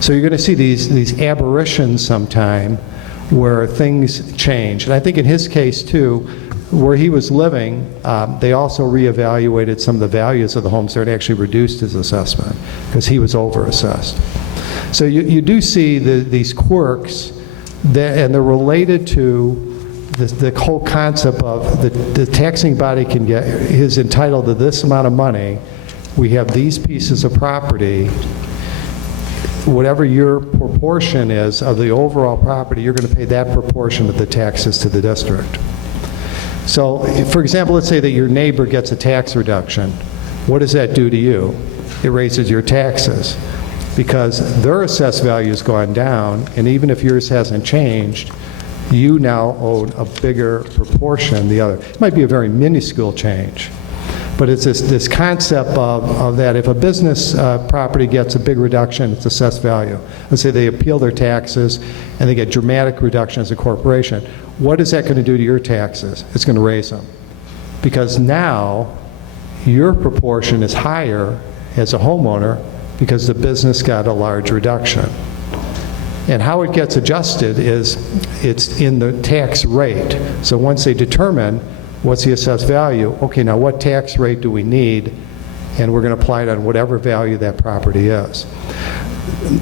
So you're going to see these aberrations sometime where things change. And I think in his case too, where he was living, they also reevaluated some of the values of the homes there and actually reduced his assessment because he was overassessed. So you do see these quirks, and they're related to the whole concept of the taxing body is entitled to this amount of money. We have these pieces of property. Whatever your proportion is of the overall property, you're going to pay that proportion of the taxes to the district. So, for example, let's say that your neighbor gets a tax reduction. What does that do to you? It raises your taxes because their assessed value has gone down, and even if yours hasn't changed, you now own a bigger proportion than the other. It might be a very minuscule change, but it's this concept of that if a business property gets a big reduction, its assessed value. Let's say they appeal their taxes and they get dramatic reduction as a corporation. What is that going to do to your taxes? It's going to raise them. Because now your proportion is higher as a homeowner because the business got a large reduction. And how it gets adjusted is it's in the tax rate. So once they determine what's the assessed value, okay, now what tax rate do we need? And we're going to apply it on whatever value that property is.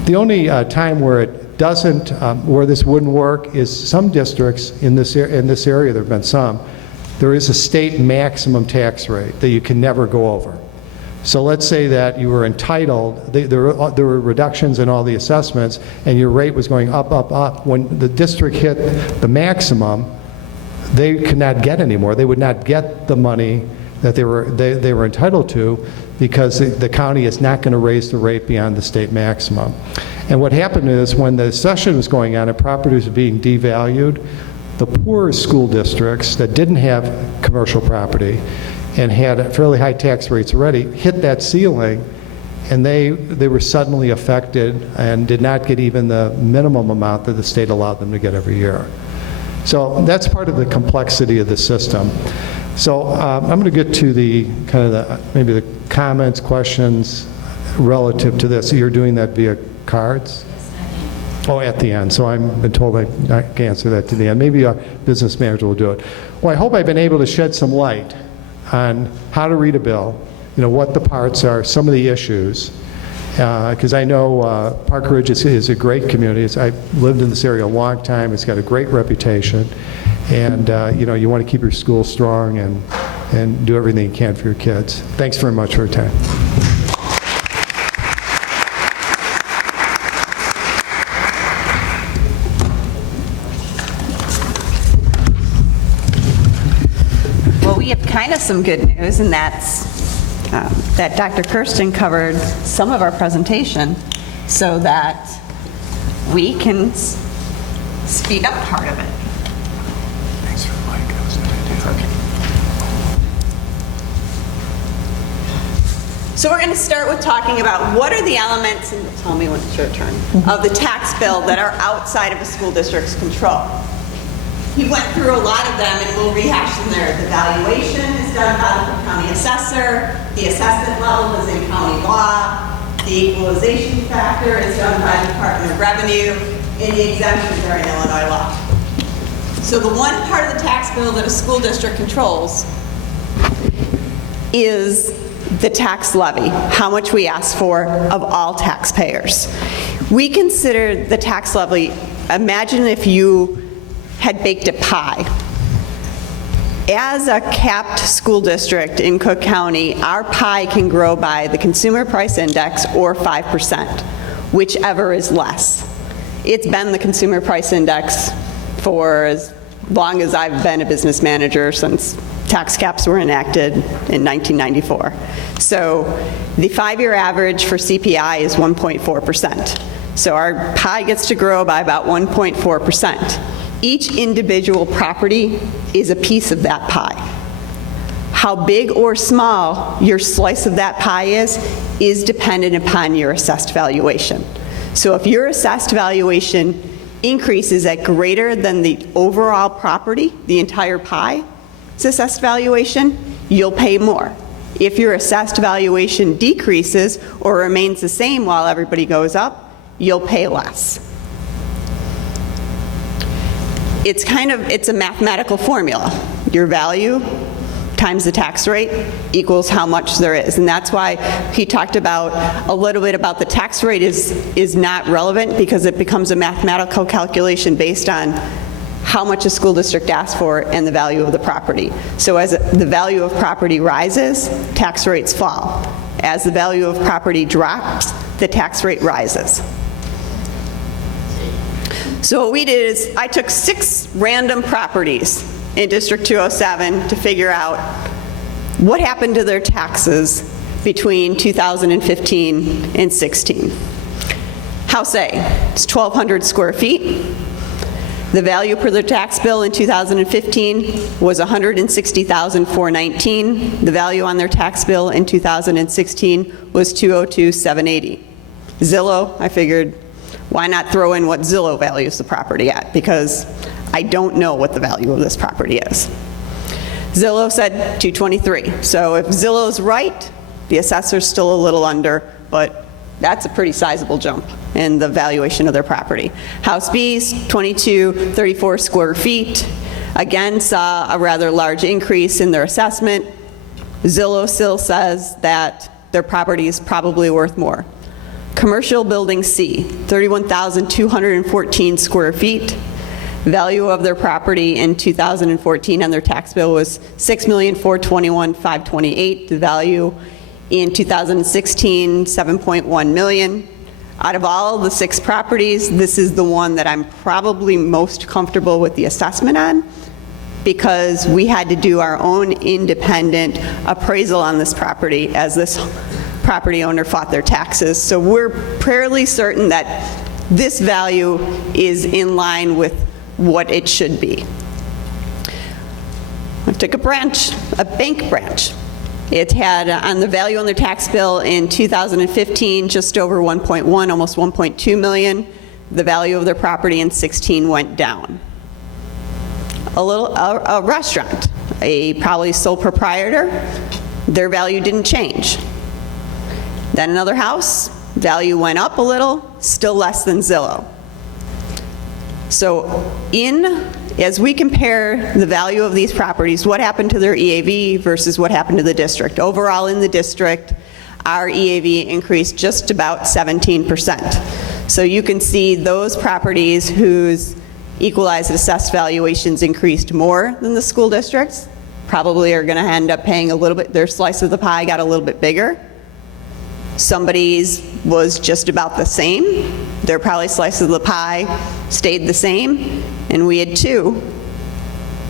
The only time where it doesn't, where this wouldn't work is some districts in this area, there have been some, there is a state maximum tax rate that you can never go over. So let's say that you were entitled, there were reductions in all the assessments, and your rate was going up, up, up. When the district hit the maximum, they could not get any more. They would not get the money that they were entitled to because the county is not going to raise the rate beyond the state maximum. And what happened is when the session was going on and properties were being devalued, the poorer school districts that didn't have commercial property and had fairly high tax rates already hit that ceiling, and they were suddenly affected and did not get even the minimum amount that the state allowed them to get every year. So that's part of the complexity of the system. So I'm going to get to maybe the comments, questions relative to this. You're doing that via cards? Oh, at the end. So I've been told I can answer that to the end. Maybe our business manager will do it. Well, I hope I've been able to shed some light on how to read a bill, what the parts are, some of the issues. Because I know Park Ridge is a great community. I've lived in this area a long time. It's got a great reputation. And, you want to keep your school strong and do everything you can for your kids. Thanks very much for your time. Well, we have kind of some good news, and that's that Dr. Kirsten covered some of our presentation so that we can speed up part of it. Thanks for the mic. That was a good idea. So we're going to start with talking about what are the elements, and tell me when it's your turn, of the tax bill that are outside of a school district's control. He went through a lot of them, and we'll rehash them there. The valuation is done by the county assessor. The assessment level is in county law. The equalization factor is done by the Department of Revenue, and the exemptions are in Illinois law. So the one part of the tax bill that a school district controls is the tax levy, how much we ask for of all taxpayers. We consider the tax levy, imagine if you had baked a pie. As a capped school district in Cook County, our pie can grow by the Consumer Price Index or 5%, whichever is less. It's been the Consumer Price Index for as long as I've been a business manager, since tax caps were enacted in 1994. So the 5-year average for CPI is 1.4%. So our pie gets to grow by about 1.4%. Each individual property is a piece of that pie. How big or small your slice of that pie is dependent upon your assessed valuation. So if your assessed valuation increases at greater than the overall property, the entire pie, its assessed valuation, you'll pay more. If your assessed valuation decreases or remains the same while everybody goes up, you'll pay less. It's a mathematical formula. Your value times the tax rate equals how much there is. And that's why he talked about a little bit about the tax rate is not relevant, because it becomes a mathematical calculation based on how much a school district asks for and the value of the property. So as the value of property rises, tax rates fall. As the value of property drops, the tax rate rises. So what we did is I took 6 random properties in District 207 to figure out what happened to their taxes between 2015 and 16. House A, it's 1,200 square feet. The value per their tax bill in 2015 was $160,419. The value on their tax bill in 2016 was $202,780. Zillow, I figured, why not throw in what Zillow values the property at? Because I don't know what the value of this property is. Zillow said $223. So if Zillow's right, the assessor's still a little under, but that's a pretty sizable jump in the valuation of their property. House B's 2,234 square feet. Again, saw a rather large increase in their assessment. Zillow still says that their property is probably worth more. Commercial Building C, 31,214 square feet. Value of their property in 2014 on their tax bill was $6,421,528. The value in 2016, $7.1 million. Out of all the 6 properties, this is the one that I'm probably most comfortable with the assessment on, because we had to do our own independent appraisal on this property as this property owner fought their taxes. So we're fairly certain that this value is in line with what it should be. I took a bank branch. It had on the value on their tax bill in 2015 just over 1.1, almost 1.2 million. The value of their property in 16 went down. A restaurant, a probably sole proprietor, their value didn't change. Then another house, value went up a little, still less than Zillow. So as we compare the value of these properties, what happened to their EAV versus what happened to the district? Overall in the district, our EAV increased just about 17%. So you can see those properties whose equalized assessed valuations increased more than the school districts probably are going to end up paying a little bit, their slice of the pie got a little bit bigger. Somebody's was just about the same. Their probably slice of the pie stayed the same. And we had two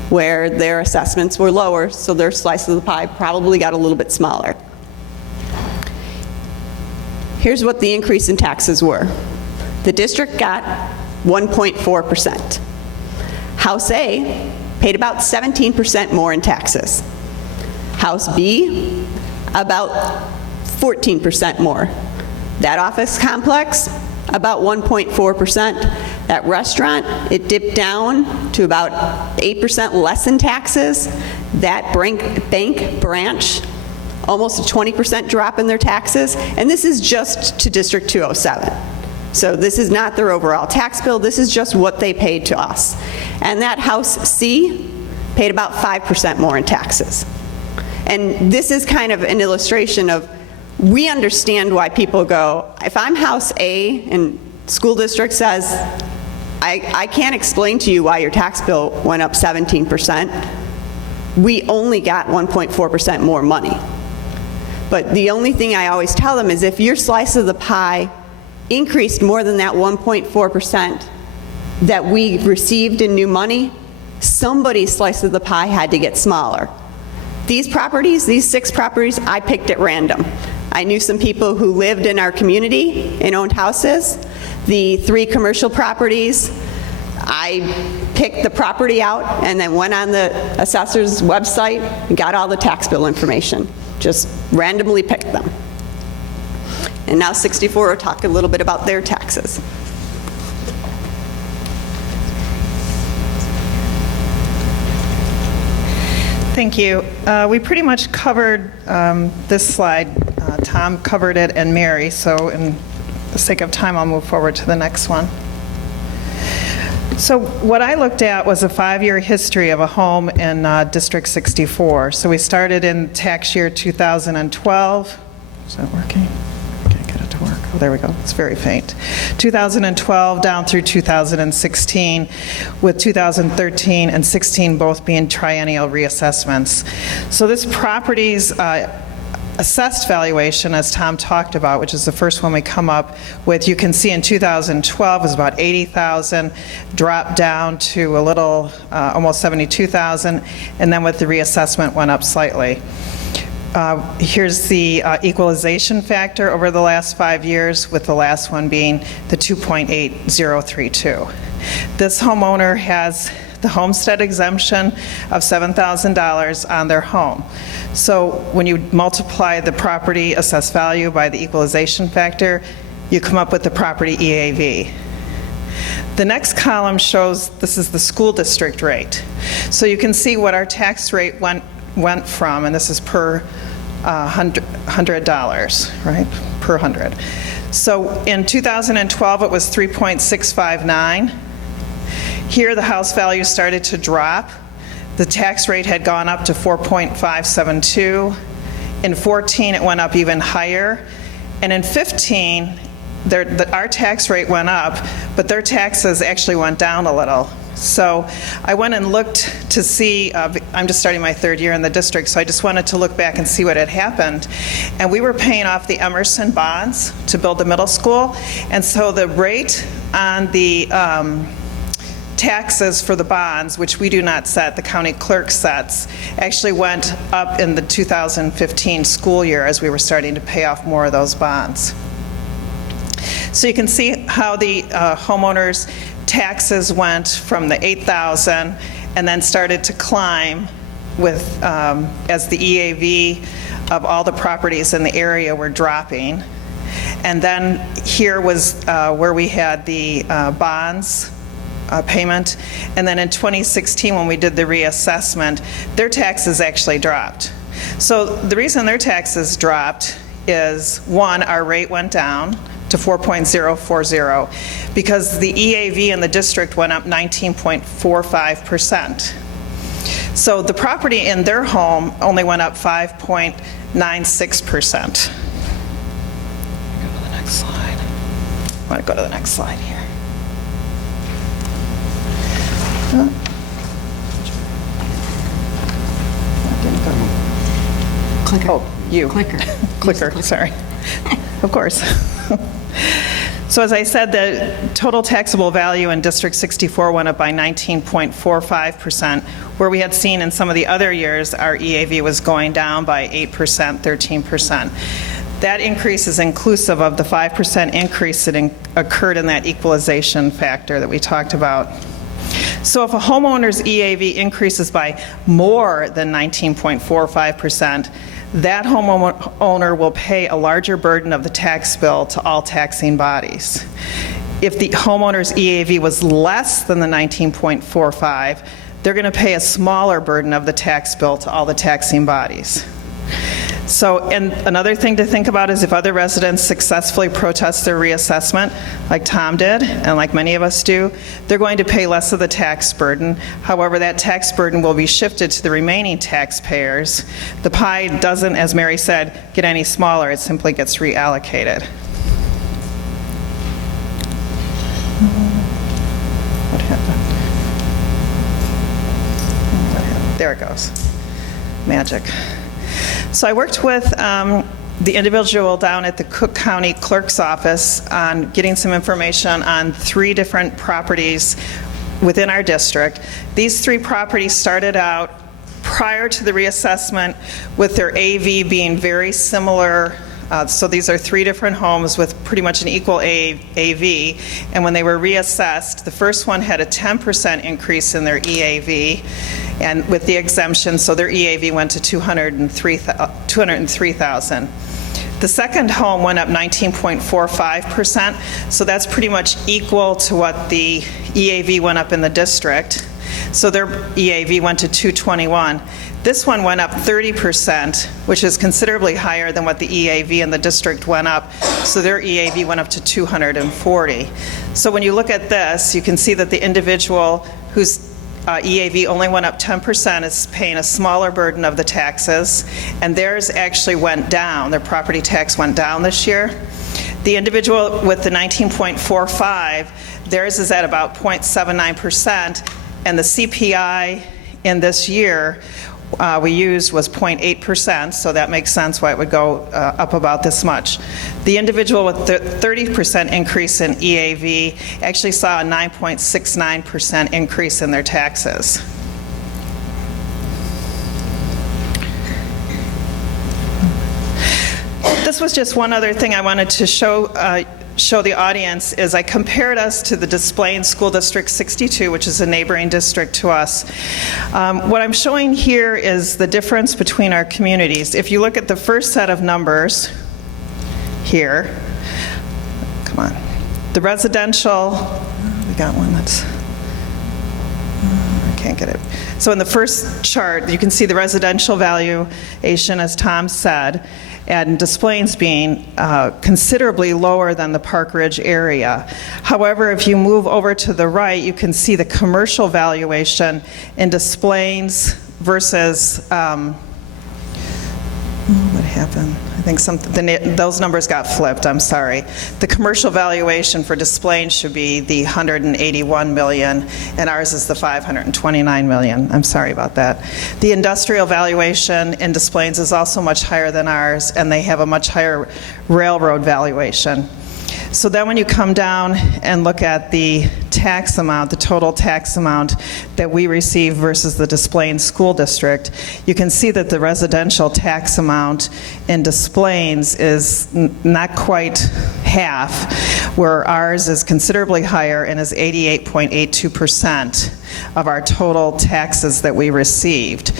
where their assessments were lower, so their slice of the pie probably got a little bit smaller. Here's what the increase in taxes were. The district got 1.4%. House A paid about 17% more in taxes. House B, about 14% more. That office complex, about 1.4%. That restaurant, it dipped down to about 8% less in taxes. That bank branch, almost a 20% drop in their taxes. And this is just to District 207. So this is not their overall tax bill, this is just what they paid to us. And that House C paid about 5% more in taxes. And this is kind of an illustration of, we understand why people go, if I'm House A and school district says, I can't explain to you why your tax bill went up 17%, we only got 1.4% more money. But the only thing I always tell them is if your slice of the pie increased more than that 1.4% that we received in new money, somebody's slice of the pie had to get smaller. These properties, these 6 properties, I picked at random. I knew some people who lived in our community and owned houses. The 3 commercial properties, I picked the property out and then went on the assessor's website and got all the tax bill information. Just randomly picked them. And now 64 will talk a little bit about their taxes. Thank you. We pretty much covered this slide. Tom covered it and Mary, so in the sake of time, I'll move forward to the next one. So what I looked at was a 5-year history of a home in District 64. So we started in tax year 2012. Is that working? Can't get it to work. Oh, there we go. It's very faint. 2012 down through 2016, with 2013 and 16 both being triennial reassessments. So this property's assessed valuation, as Tom talked about, which is the first one we come up with, you can see in 2012 was about 80,000, dropped down to a little, almost 72,000, and then with the reassessment went up slightly. Here's the equalization factor over the last 5 years, with the last one being the 2.8032. This homeowner has the homestead exemption of $7,000 on their home. So when you multiply the property assessed value by the equalization factor, you come up with the property EAV. The next column shows, this is the school district rate. So you can see what our tax rate went from, and this is per $100, right? Per 100. So in 2012, it was 3.659. Here, the house value started to drop. The tax rate had gone up to 4.572. In 14, it went up even higher. And in 15, our tax rate went up, but their taxes actually went down a little. So I went and looked to see, I'm just starting my 3rd year in the district, so I just wanted to look back and see what had happened. And we were paying off the Emerson bonds to build the middle school. And so the rate on the taxes for the bonds, which we do not set, the county clerk sets, actually went up in the 2015 school year as we were starting to pay off more of those bonds. So you can see how the homeowners' taxes went from the $8,000 and then started to climb with as the EAV of all the properties in the area were dropping. And then here was where we had the bonds payment. And then in 2016, when we did the reassessment, their taxes actually dropped. So the reason their taxes dropped is, one, our rate went down to 4.040 because the EAV in the district went up 19.45%. So the property in their home only went up 5.96%. Go to the next slide. I want to go to the next slide here. Clicker. Oh, you. Clicker. Clicker, sorry. Of course. So as I said, the total taxable value in District 64 went up by 19.45%, where we had seen in some of the other years our EAV was going down by 8%, 13%. That increase is inclusive of the 5% increase that occurred in that equalization factor that we talked about. So if a homeowner's EAV increases by more than 19.45%, that homeowner will pay a larger burden of the tax bill to all taxing bodies. If the homeowner's EAV was less than the 19.45, they're going to pay a smaller burden of the tax bill to all the taxing bodies. So, and another thing to think about is if other residents successfully protest their reassessment, like Tom did, and like many of us do, they're going to pay less of the tax burden. However, that tax burden will be shifted to the remaining taxpayers. The pie doesn't, as Mary said, get any smaller, it simply gets reallocated. What happened? There it goes. Magic. So I worked with the individual down at the Cook County Clerk's office on getting some information on 3 different properties within our district. These 3 properties started out prior to the reassessment with their AV being very similar. So these are 3 different homes with pretty much an equal AV. And when they were reassessed, the first one had a 10% increase in their EAV, and with the exemption, so their EAV went to $203,000. The second home went up 19.45%, so that's pretty much equal to what the EAV went up in the district. So their EAV went to $221,000. This one went up 30%, which is considerably higher than what the EAV in the district went up. So their EAV went up to $240,000. So when you look at this, you can see that the individual whose EAV only went up 10% is paying a smaller burden of the taxes, and theirs actually went down. Their property tax went down this year. The individual with the 19.45, theirs is at about 0.79%, and the CPI in this year we used was 0.8%, so that makes sense why it would go up about this much. The individual with the 30% increase in EAV actually saw a 9.69% increase in their taxes. This was just one other thing I wanted to show the audience is I compared us to the Demystifying School District 62, which is a neighboring district to us. What I'm showing here is the difference between our communities. If you look at the first set of numbers here, come on, the residential, we got one that's, I can't get it. So in the first chart, you can see the residential valuation, as Tom said, and Des Plaines being considerably lower than the Park Ridge area. However, if you move over to the right, you can see the commercial valuation in Des Plaines versus, what happened? I think those numbers got flipped, I'm sorry. The commercial valuation for Des Plaines should be the $181 million, and ours is the $529 million. I'm sorry about that. The industrial valuation in Des Plaines is also much higher than ours, and they have a much higher railroad valuation. So then when you come down and look at the tax amount, the total tax amount that we receive versus the Des Plaines School District, you can see that the residential tax amount in Des Plaines is not quite half, where ours is considerably higher and is 88.82% of our total taxes that we received.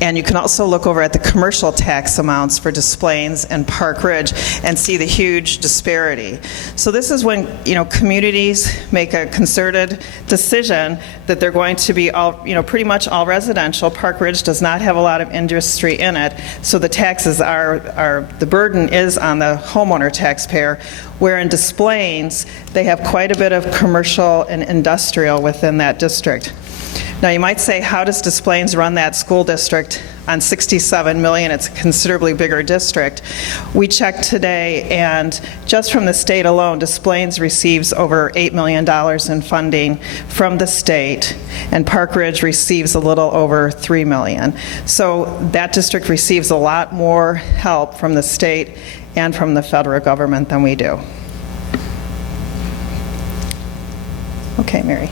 And you can also look over at the commercial tax amounts for Des Plaines and Park Ridge and see the huge disparity. So this is when, communities make a concerted decision that they're going to be all, pretty much all residential. Park Ridge does not have a lot of industry in it, so the taxes the burden is on the homeowner taxpayer, where in Des Plaines, they have quite a bit of commercial and industrial within that district. Now, you might say, how does Des Plaines run that school district on 67 million? It's a considerably bigger district. We checked today, and just from the state alone, Des Plaines receives over $8 million in funding from the state, and Park Ridge receives a little over $3 million. So that district receives a lot more help from the state and from the federal government than we do. Okay, Mary.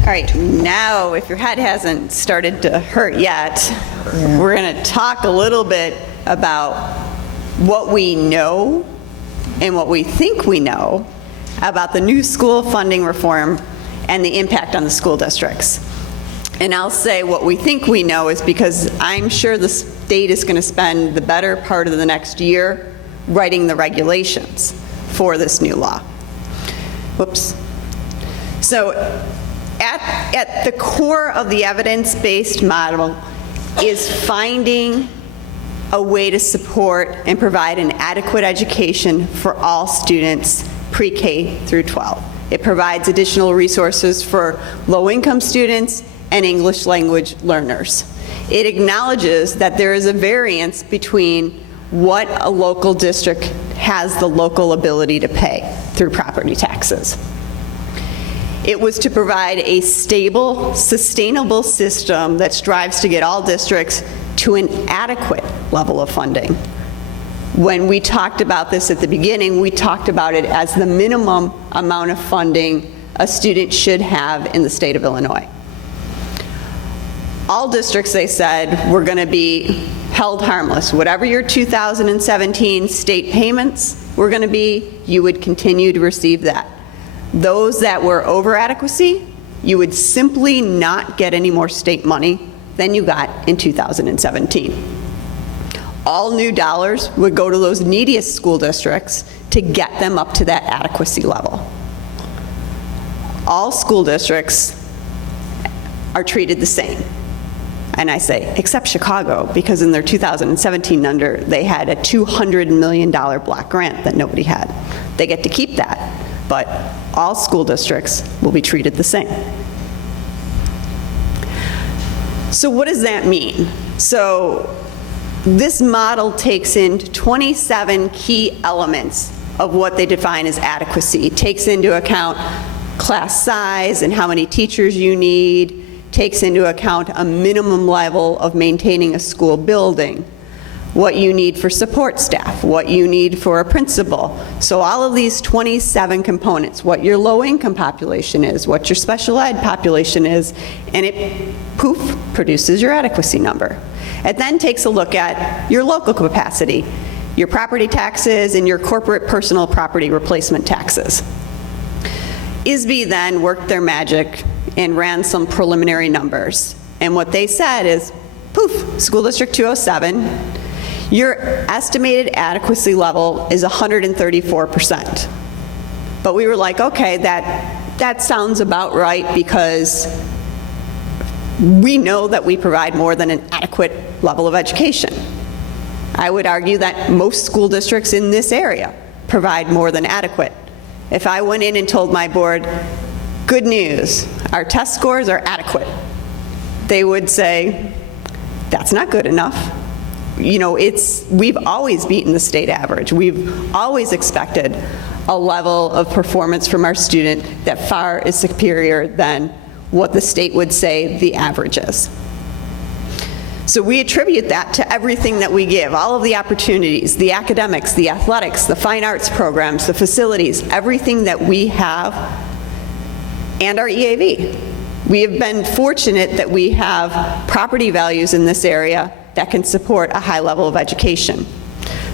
All right, now, if your head hasn't started to hurt yet, we're going to talk a little bit about what we know and what we think we know about the new school funding reform and the impact on the school districts. And I'll say what we think we know is because I'm sure the state is going to spend the better part of the next year writing the regulations for this new law. Whoops. So at the core of the evidence-based model is finding a way to support and provide an adequate education for all students pre-K through 12. It provides additional resources for low-income students and English language learners. It acknowledges that there is a variance between what a local district has the local ability to pay through property taxes. It was to provide a stable, sustainable system that strives to get all districts to an adequate level of funding. When we talked about this at the beginning, we talked about it as the minimum amount of funding a student should have in the state of Illinois. All districts, they said, were going to be held harmless. Whatever your 2017 state payments were going to be, you would continue to receive that. Those that were over adequacy, you would simply not get any more state money than you got in 2017. All new dollars would go to those neediest school districts to get them up to that adequacy level. All school districts are treated the same. And I say, except Chicago, because in their 2017 number, they had a $200 million block grant that nobody had. They get to keep that, but all school districts will be treated the same. So what does that mean? So this model takes in 27 key elements of what they define as adequacy. It takes into account class size and how many teachers you need, takes into account a minimum level of maintaining a school building, what you need for support staff, what you need for a principal. So all of these 27 components, what your low-income population is, what your special ed population is, and it, poof, produces your adequacy number. It then takes a look at your local capacity, your property taxes, and your corporate personal property replacement taxes. ISB then worked their magic and ran some preliminary numbers. And what they said is, poof, School District 207, your estimated adequacy level is 134%. But we were like, okay, that sounds about right because we know that we provide more than an adequate level of education. I would argue that most school districts in this area provide more than adequate. If I went in and told my board, good news, our test scores are adequate, they would say, that's not good enough. You know, we've always beaten the state average. We've always expected a level of performance from our student that far is superior than what the state would say the average is. So we attribute that to everything that we give, all of the opportunities, the academics, the athletics, the fine arts programs, the facilities, everything that we have, and our EAV. We have been fortunate that we have property values in this area that can support a high level of education.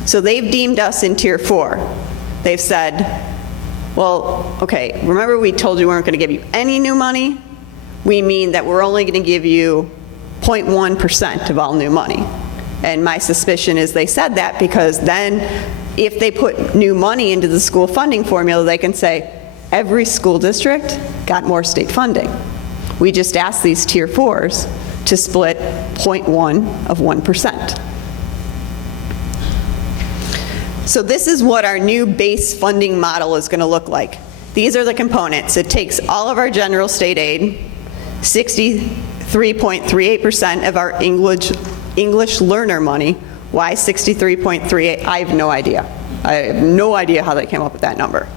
So they've deemed us in Tier 4. They've said, well, okay, remember we told you we weren't going to give you any new money? We mean that we're only going to give you 0.1% of all new money. And my suspicion is they said that because then if they put new money into the school funding formula, they can say, every school district got more state funding. We just asked these tier 4s to split 0.1 of 1%. So this is what our new base funding model is going to look like. These are the components. It takes all of our general state aid, 63.38% of our English learner money. Why 63.38? I have no idea. I have no idea how they came up with that number.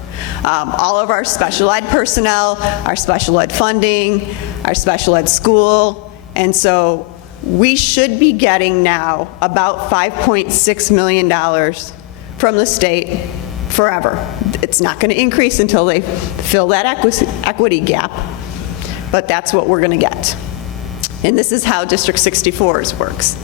All of our special ed personnel, our special ed funding, our special ed school, and so we should be getting now about $5.6 million from the state forever. It's not going to increase until they fill that equity gap, but that's what we're going to get. And this is how District 64's works.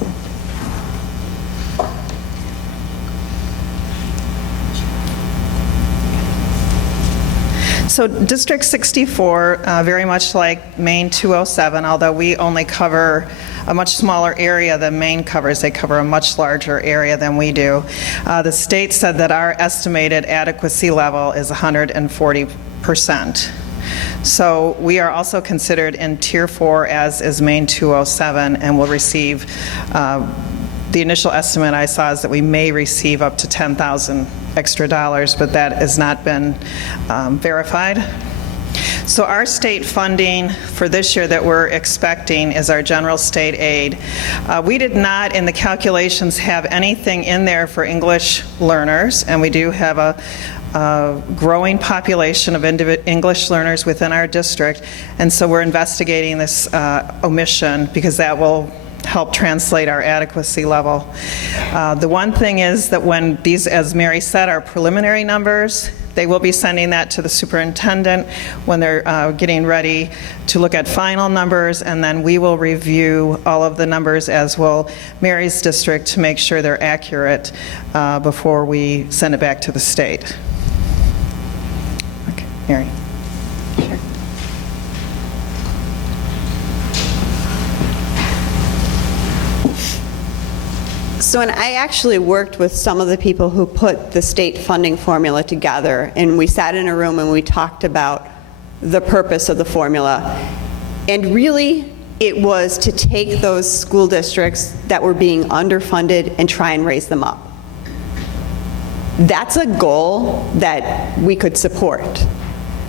So District 64, very much like Maine 207, although we only cover a much smaller area than Maine covers, they cover a much larger area than we do. The state said that our estimated adequacy level is 140%. So we are also considered in Tier 4, as is Maine 207, and will receive, the initial estimate I saw is that we may receive up to $10,000 extra dollars, but that has not been verified. So our state funding for this year that we're expecting is our general state aid. We did not, in the calculations, have anything in there for English learners, and we do have a growing population of English learners within our district, and so we're investigating this omission because that will help translate our adequacy level. The one thing is that when these, as Mary said, are preliminary numbers, they will be sending that to the superintendent when they're getting ready to look at final numbers, and then we will review all of the numbers, as will Mary's district, to make sure they're accurate before we send it back to the state. Okay, Mary. Sure. So, and I actually worked with some of the people who put the state funding formula together, and we sat in a room and we talked about the purpose of the formula. And really, it was to take those school districts that were being underfunded and try and raise them up. That's a goal that we could support.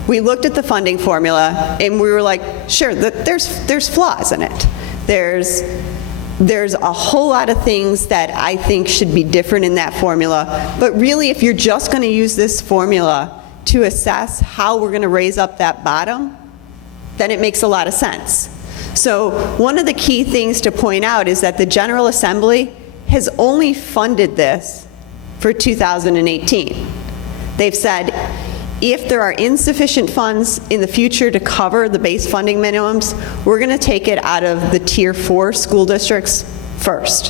We looked at the funding formula and we were like, sure, there's flaws in it. There's a whole lot of things that I think should be different in that formula, but really if you're just going to use this formula to assess how we're going to raise up that bottom, then it makes a lot of sense. So one of the key things to point out is that the General Assembly has only funded this for 2018. They've said if there are insufficient funds in the future to cover the base funding minimums, we're going to take it out of the Tier 4 school districts first,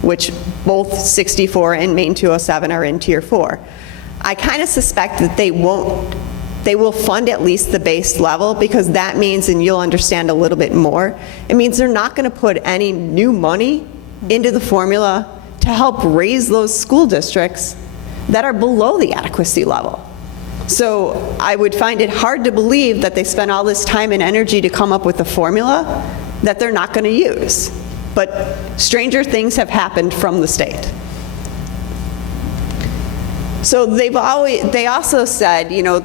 which both 64 and Maine 207 are in Tier 4. I kind of suspect that they will fund at least the base level, because that means, and you'll understand a little bit more, it means they're not going to put any new money into the formula to help raise those school districts that are below the adequacy level. So I would find it hard to believe that they spent all this time and energy to come up with a formula that they're not going to use. But stranger things have happened from the state. So they also said, you know,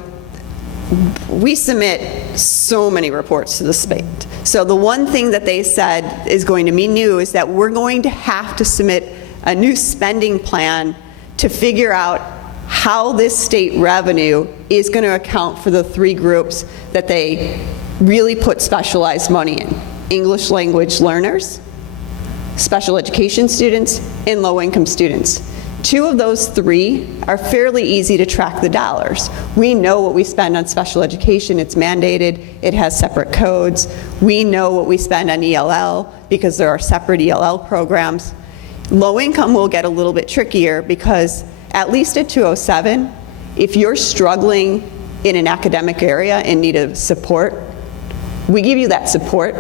we submit so many reports to the state. So the one thing that they said is going to be new is that we're going to have to submit a new spending plan to figure out how this state revenue is going to account for the three groups that they really put specialized money in: English language learners, special education students, and low-income students. Two of those three are fairly easy to track the dollars. We know what we spend on special education. It's mandated. It has separate codes. We know what we spend on ELL because there are separate ELL programs. Low income will get a little bit trickier because at least at 207, if you're struggling in an academic area and need a support, we give you that support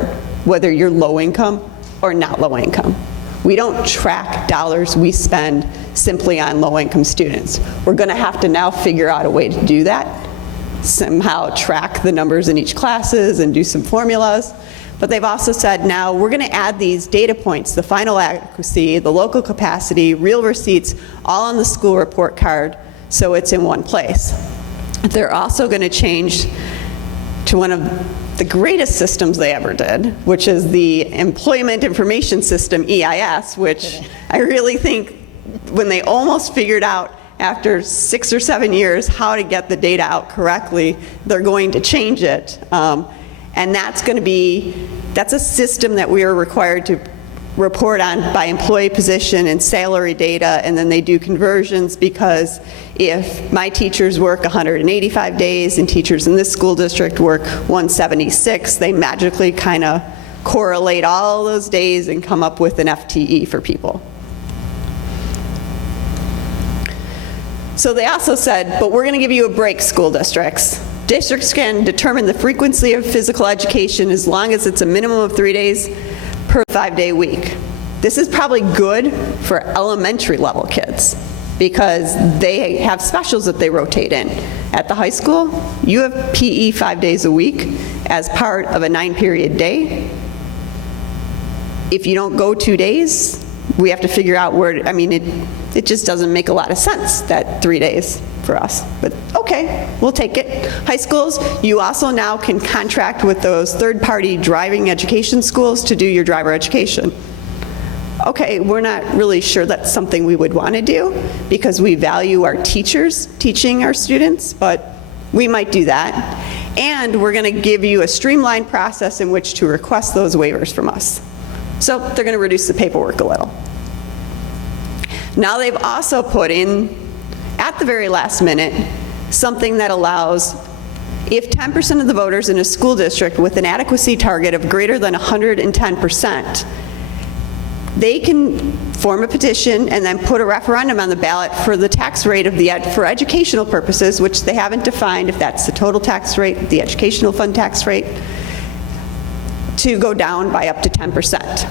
whether you're low income or not low income. We don't track dollars we spend simply on low-income students. We're going to have to now figure out a way to do that, somehow track the numbers in each classes and do some formulas. But they've also said now we're going to add these data points, the final adequacy, the local capacity, real receipts, all on the school report card, so it's in one place. They're also going to change to one of the greatest systems they ever did, which is the Employment Information System, EIS, which I really think when they almost figured out after 6 or 7 years how to get the data out correctly, they're going to change it. And that's a system that we are required to report on by employee position and salary data, and then they do conversions, because if my teachers work 185 days and teachers in this school district work 176, they magically kind of correlate all those days and come up with an FTE for people. So they also said, but we're going to give you a break, school districts. Districts can determine the frequency of physical education as long as it's a minimum of 3 days per 5-day week. This is probably good for elementary level kids because they have specials that they rotate in. At the high school, you have PE 5 days a week as part of a 9-period day. If you don't go 2 days, we have to figure out where, I mean, it just doesn't make a lot of sense, that 3 days for us. But okay, we'll take it. High schools, you also now can contract with those third-party driving education schools to do your driver education. Okay, we're not really sure that's something we would want to do because we value our teachers teaching our students, but we might do that. And we're going to give you a streamlined process in which to request those waivers from us. So they're going to reduce the paperwork a little. Now they've also put in, at the very last minute, something that allows, if 10% of the voters in a school district with an adequacy target of greater than 110%, they can form a petition and then put a referendum on the ballot for the tax rate of for educational purposes, which they haven't defined if that's the total tax rate, the educational fund tax rate, to go down by up to 10%.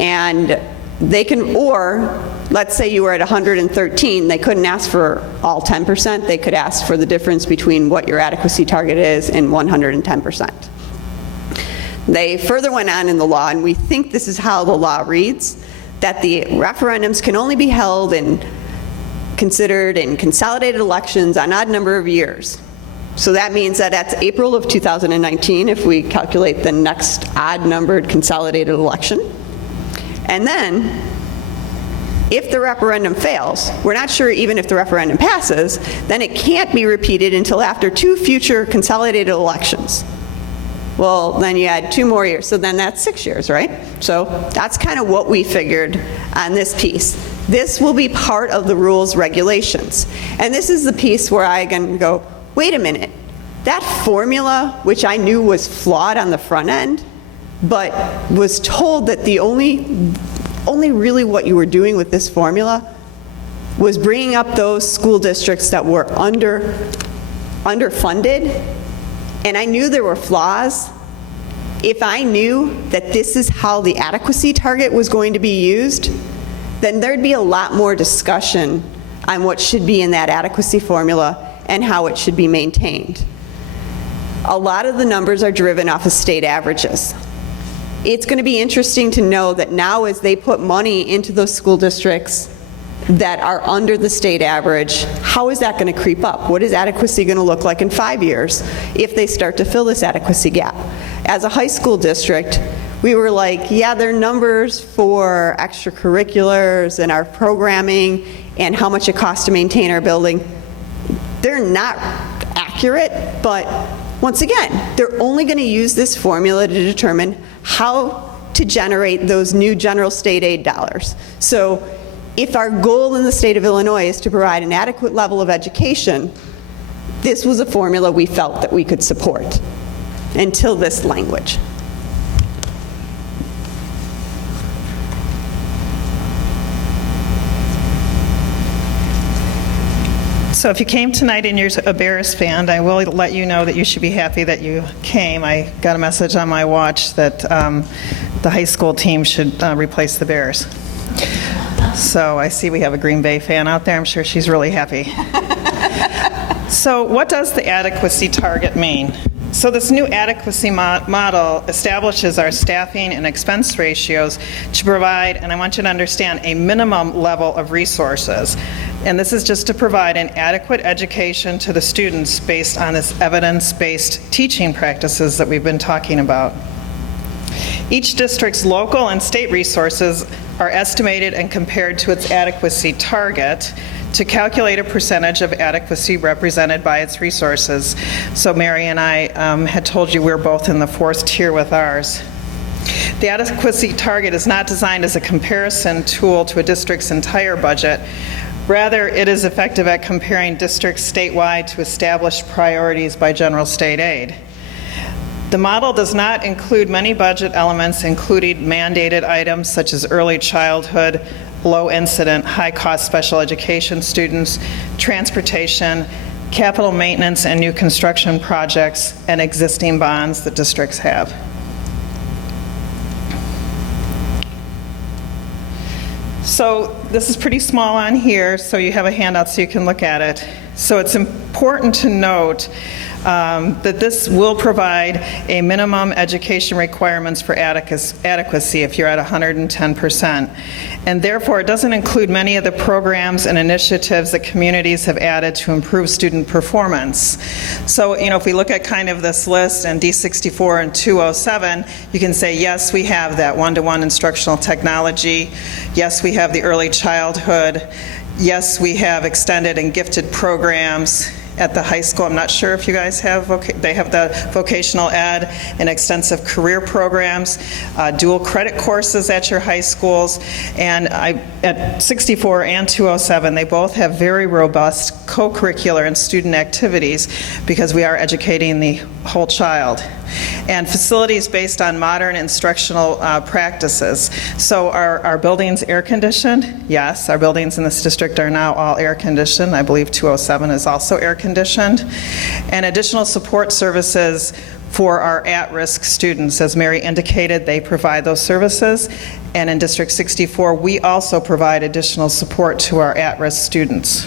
And they can, or let's say you were at 113, they couldn't ask for all 10%, they could ask for the difference between what your adequacy target is and 110%. They further went on in the law, and we think this is how the law reads, that the referendums can only be held and considered in consolidated elections on odd number of years. So that means that that's April of 2019 if we calculate the next odd numbered consolidated election. And then, if the referendum fails, we're not sure even if the referendum passes, then it can't be repeated until after 2 future consolidated elections. Well, then you add 2 more years, so then that's 6 years, right? So that's kind of what we figured on this piece. This will be part of the rules regulations. And this is the piece where I can go, wait a minute, that formula, which I knew was flawed on the front end, but was told that the only really what you were doing with this formula was bringing up those school districts that were underfunded, and I knew there were flaws. If I knew that this is how the adequacy target was going to be used, then there'd be a lot more discussion on what should be in that adequacy formula and how it should be maintained. A lot of the numbers are driven off of state averages. It's going to be interesting to know that now as they put money into those school districts that are under the state average, how is that going to creep up? What is adequacy going to look like in 5 years if they start to fill this adequacy gap? As a high school district, we were like, yeah, their numbers for extracurriculars and our programming and how much it costs to maintain our building, they're not accurate, but once again, they're only going to use this formula to determine how to generate those new general state aid dollars. So if our goal in the state of Illinois is to provide an adequate level of education, this was a formula we felt that we could support until this language. So if you came tonight and you're a Bears fan, I will let you know that you should be happy that you came. I got a message on my watch that the high school team should replace the Bears. So I see we have a Green Bay fan out there. I'm sure she's really happy. So what does the adequacy target mean? So this new adequacy model establishes our staffing and expense ratios to provide, and I want you to understand, a minimum level of resources. And this is just to provide an adequate education to the students based on this evidence-based teaching practices that we've been talking about. Each district's local and state resources are estimated and compared to its adequacy target to calculate a percentage of adequacy represented by its resources. So Mary and I had told you we're both in the 4th tier with ours. The adequacy target is not designed as a comparison tool to a district's entire budget. Rather, it is effective at comparing districts statewide to established priorities by general state aid. The model does not include many budget elements, including mandated items such as early childhood, low-incident, high-cost special education students, transportation, capital maintenance and new construction projects, and existing bonds that districts have. So this is pretty small on here, so you have a handout so you can look at it. So it's important to note that this will provide a minimum education requirements for adequacy if you're at 110%. And therefore, it doesn't include many of the programs and initiatives that communities have added to improve student performance. So, you know, if we look at kind of this list in D64 and 207, you can say, yes, we have that one-to-one instructional technology. Yes, we have the early childhood. Yes, we have extended and gifted programs. At the high school, I'm not sure if you guys have, they have the vocational ed and extensive career programs, dual credit courses at your high schools, and at 64 and 207, they both have very robust co-curricular and student activities because we are educating the whole child. And facilities based on modern instructional practices. So are buildings air conditioned? Yes, our buildings in this district are now all air conditioned. I believe 207 is also air conditioned. And additional support services for our at-risk students. As Mary indicated, they provide those services. And in District 64, we also provide additional support to our at-risk students.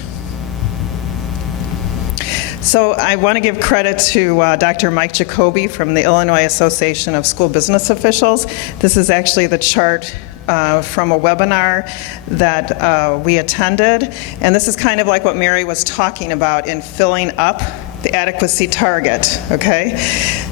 So I want to give credit to Dr. Mike Jacoby from the Illinois Association of School Business Officials. This is actually the chart from a webinar that we attended. And this is kind of like what Mary was talking about in filling up the adequacy target, okay?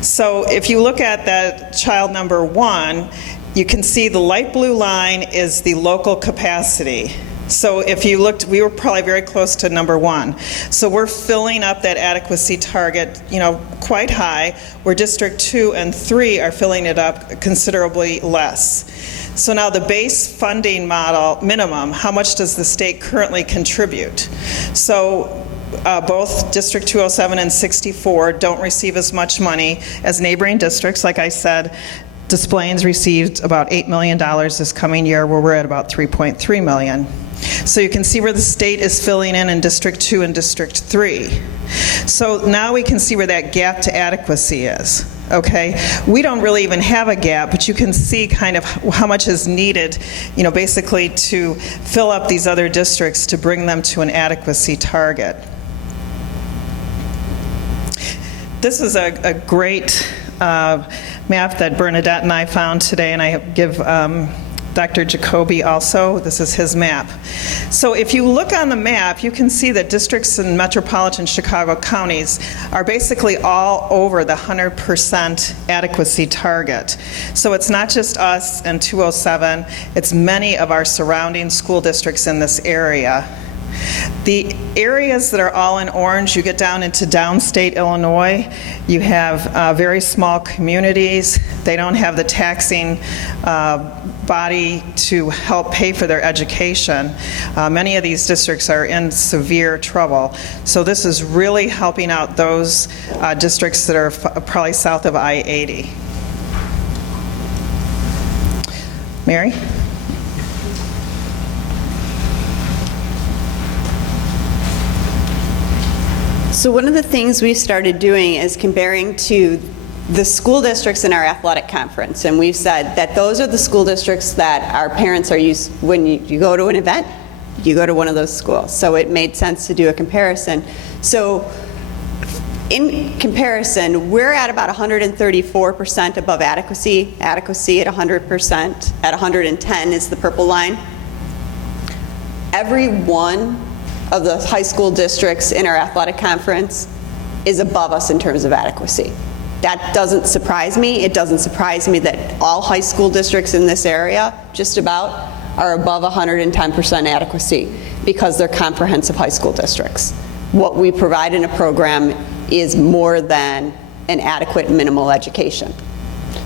So if you look at that child number 1, you can see the light blue line is the local capacity. So if you looked, we were probably very close to number 1. So we're filling up that adequacy target, you know, quite high, where District 2 and 3 are filling it up considerably less. So now the base funding model minimum, how much does the state currently contribute? So both District 207 and 64 don't receive as much money as neighboring districts. Like I said, Des Plaines received about $8 million this coming year, where we're at about $3.3 million. So you can see where the state is filling in District 2 and District 3. So now we can see where that gap to adequacy is, okay? We don't really even have a gap, but you can see kind of how much is needed, you know, basically to fill up these other districts to bring them to an adequacy target. This is a great map that Bernadette and I found today, and I give Dr. Jacoby also. This is his map. So if you look on the map, you can see that districts in metropolitan Chicago counties are basically all over the 100% adequacy target. So it's not just us and 207, it's many of our surrounding school districts in this area. The areas that are all in orange, you get down into downstate Illinois, you have very small communities. They don't have the taxing body to help pay for their education. Many of these districts are in severe trouble. So this is really helping out those districts that are probably south of I-80. Mary? So one of the things we started doing is comparing to the school districts in our athletic conference, and we've said that those are the school districts that our parents are used, when you go to an event, you go to one of those schools. So it made sense to do a comparison. So in comparison, we're at about 134% above adequacy. Adequacy at 100%, at 110 is the purple line. Every one of the high school districts in our athletic conference is above us in terms of adequacy. That doesn't surprise me. It doesn't surprise me that all high school districts in this area, just about, are above 110% adequacy because they're comprehensive high school districts. What we provide in a program is more than an adequate minimal education.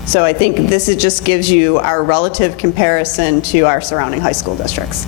So I think this just gives you our relative comparison to our surrounding high school districts.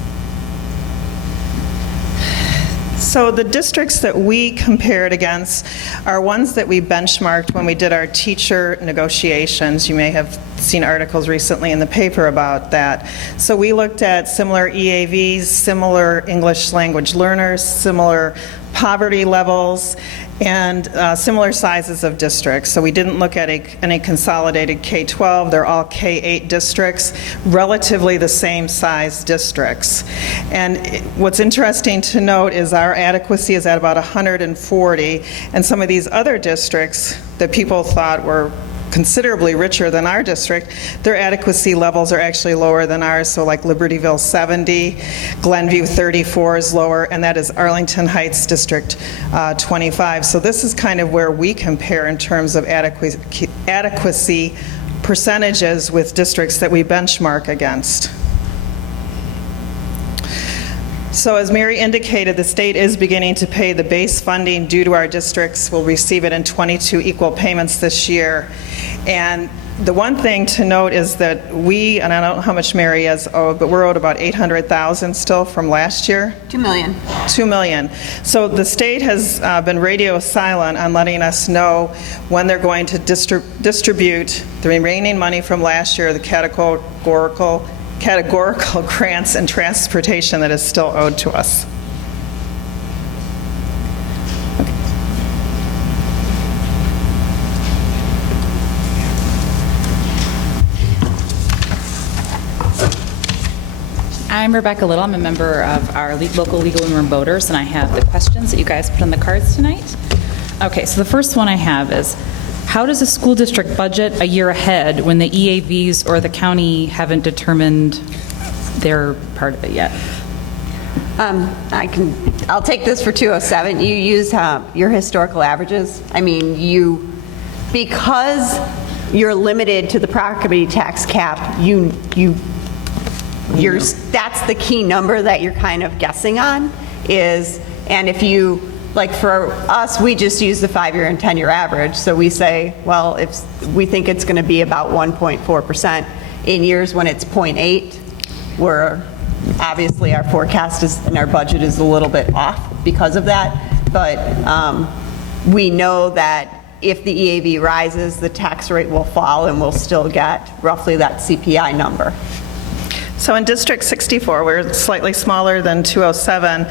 So the districts that we compared against are ones that we benchmarked when we did our teacher negotiations. You may have seen articles recently in the paper about that. So we looked at similar EAVs, similar English language learners, similar poverty levels, and similar sizes of districts. So we didn't look at any consolidated K-12. They're all K-8 districts, relatively the same size districts. And what's interesting to note is our adequacy is at about 140, and some of these other districts that people thought were considerably richer than our district, their adequacy levels are actually lower than ours. So like Libertyville 70, Glenview 34 is lower, and that is Arlington Heights District 25. So this is kind of where we compare in terms of adequacy percentages with districts that we benchmark against. So as Mary indicated, the state is beginning to pay the base funding due to our districts. We'll receive it in 22 equal payments this year. And the one thing to note is that we, and I don't know how much Mary is owed, but we're owed about $800,000 still from last year. $2 million. $2 million. So the state has been radio silent on letting us know when they're going to distribute the remaining money from last year, the categorical grants and transportation that is still owed to us. I'm Rebecca Little. I'm a member of our local Legal and Room Voters, and I have the questions that you guys put on the cards tonight. Okay, so the first one I have is, how does a school district budget a year ahead when the EAVs or the county haven't determined their part of it yet? I'll take this for 207. You use your historical averages. I mean, because you're limited to the property tax cap, that's the key number that you're kind of guessing on and if you, like for us, we just use the 5-year and 10-year average. So we say, well, if we think it's going to be about 1.4%. In years when it's 0.8, we're obviously our forecast is and our budget is a little bit off because of that. But we know that if the EAV rises, the tax rate will fall and we'll still get roughly that CPI number. So in District 64, we're slightly smaller than 207.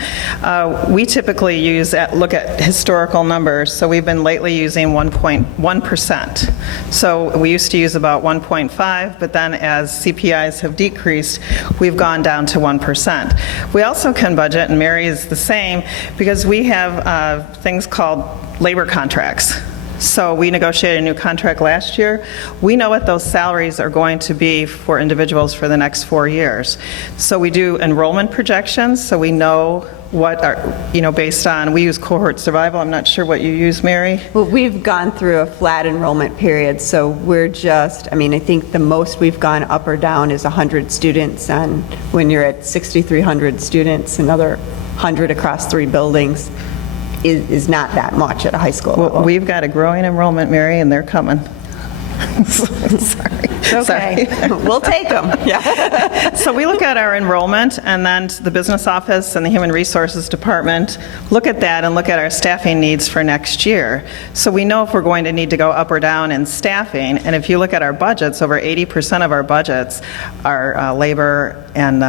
We typically look at historical numbers. So we've been lately using 1.1%. So we used to use about 1.5, but then as CPIs have decreased, we've gone down to 1%. We also can budget, and Mary is the same, because we have things called labor contracts. So we negotiated a new contract last year. We know what those salaries are going to be for individuals for the next 4 years. So we do enrollment projections, so we know what are, based on, we use cohort survival. I'm not sure what you use, Mary. Well, we've gone through a flat enrollment period, so we're I think the most we've gone up or down is 100 students, and when you're at 6,300 students, another 100 across 3 buildings is not that much at a high school level. Well, we've got a growing enrollment, Mary, and they're coming. Okay, we'll take them. Yeah. So we look at our enrollment, and then the business office and the human resources department look at that and look at our staffing needs for next year. So we know if we're going to need to go up or down in staffing, and if you look at our budgets, over 80% of our budgets are labor and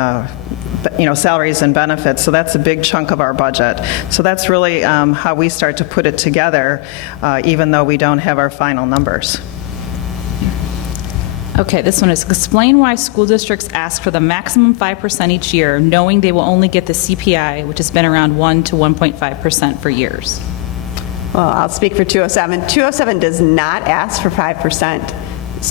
salaries and benefits, so that's a big chunk of our budget. So that's really how we start to put it together, even though we don't have our final numbers. Okay, this one is, explain why school districts ask for the maximum 5% each year, knowing they will only get the CPI, which has been around 1 to 1.5% for years. Well, I'll speak for 207. 207 does not ask for 5%.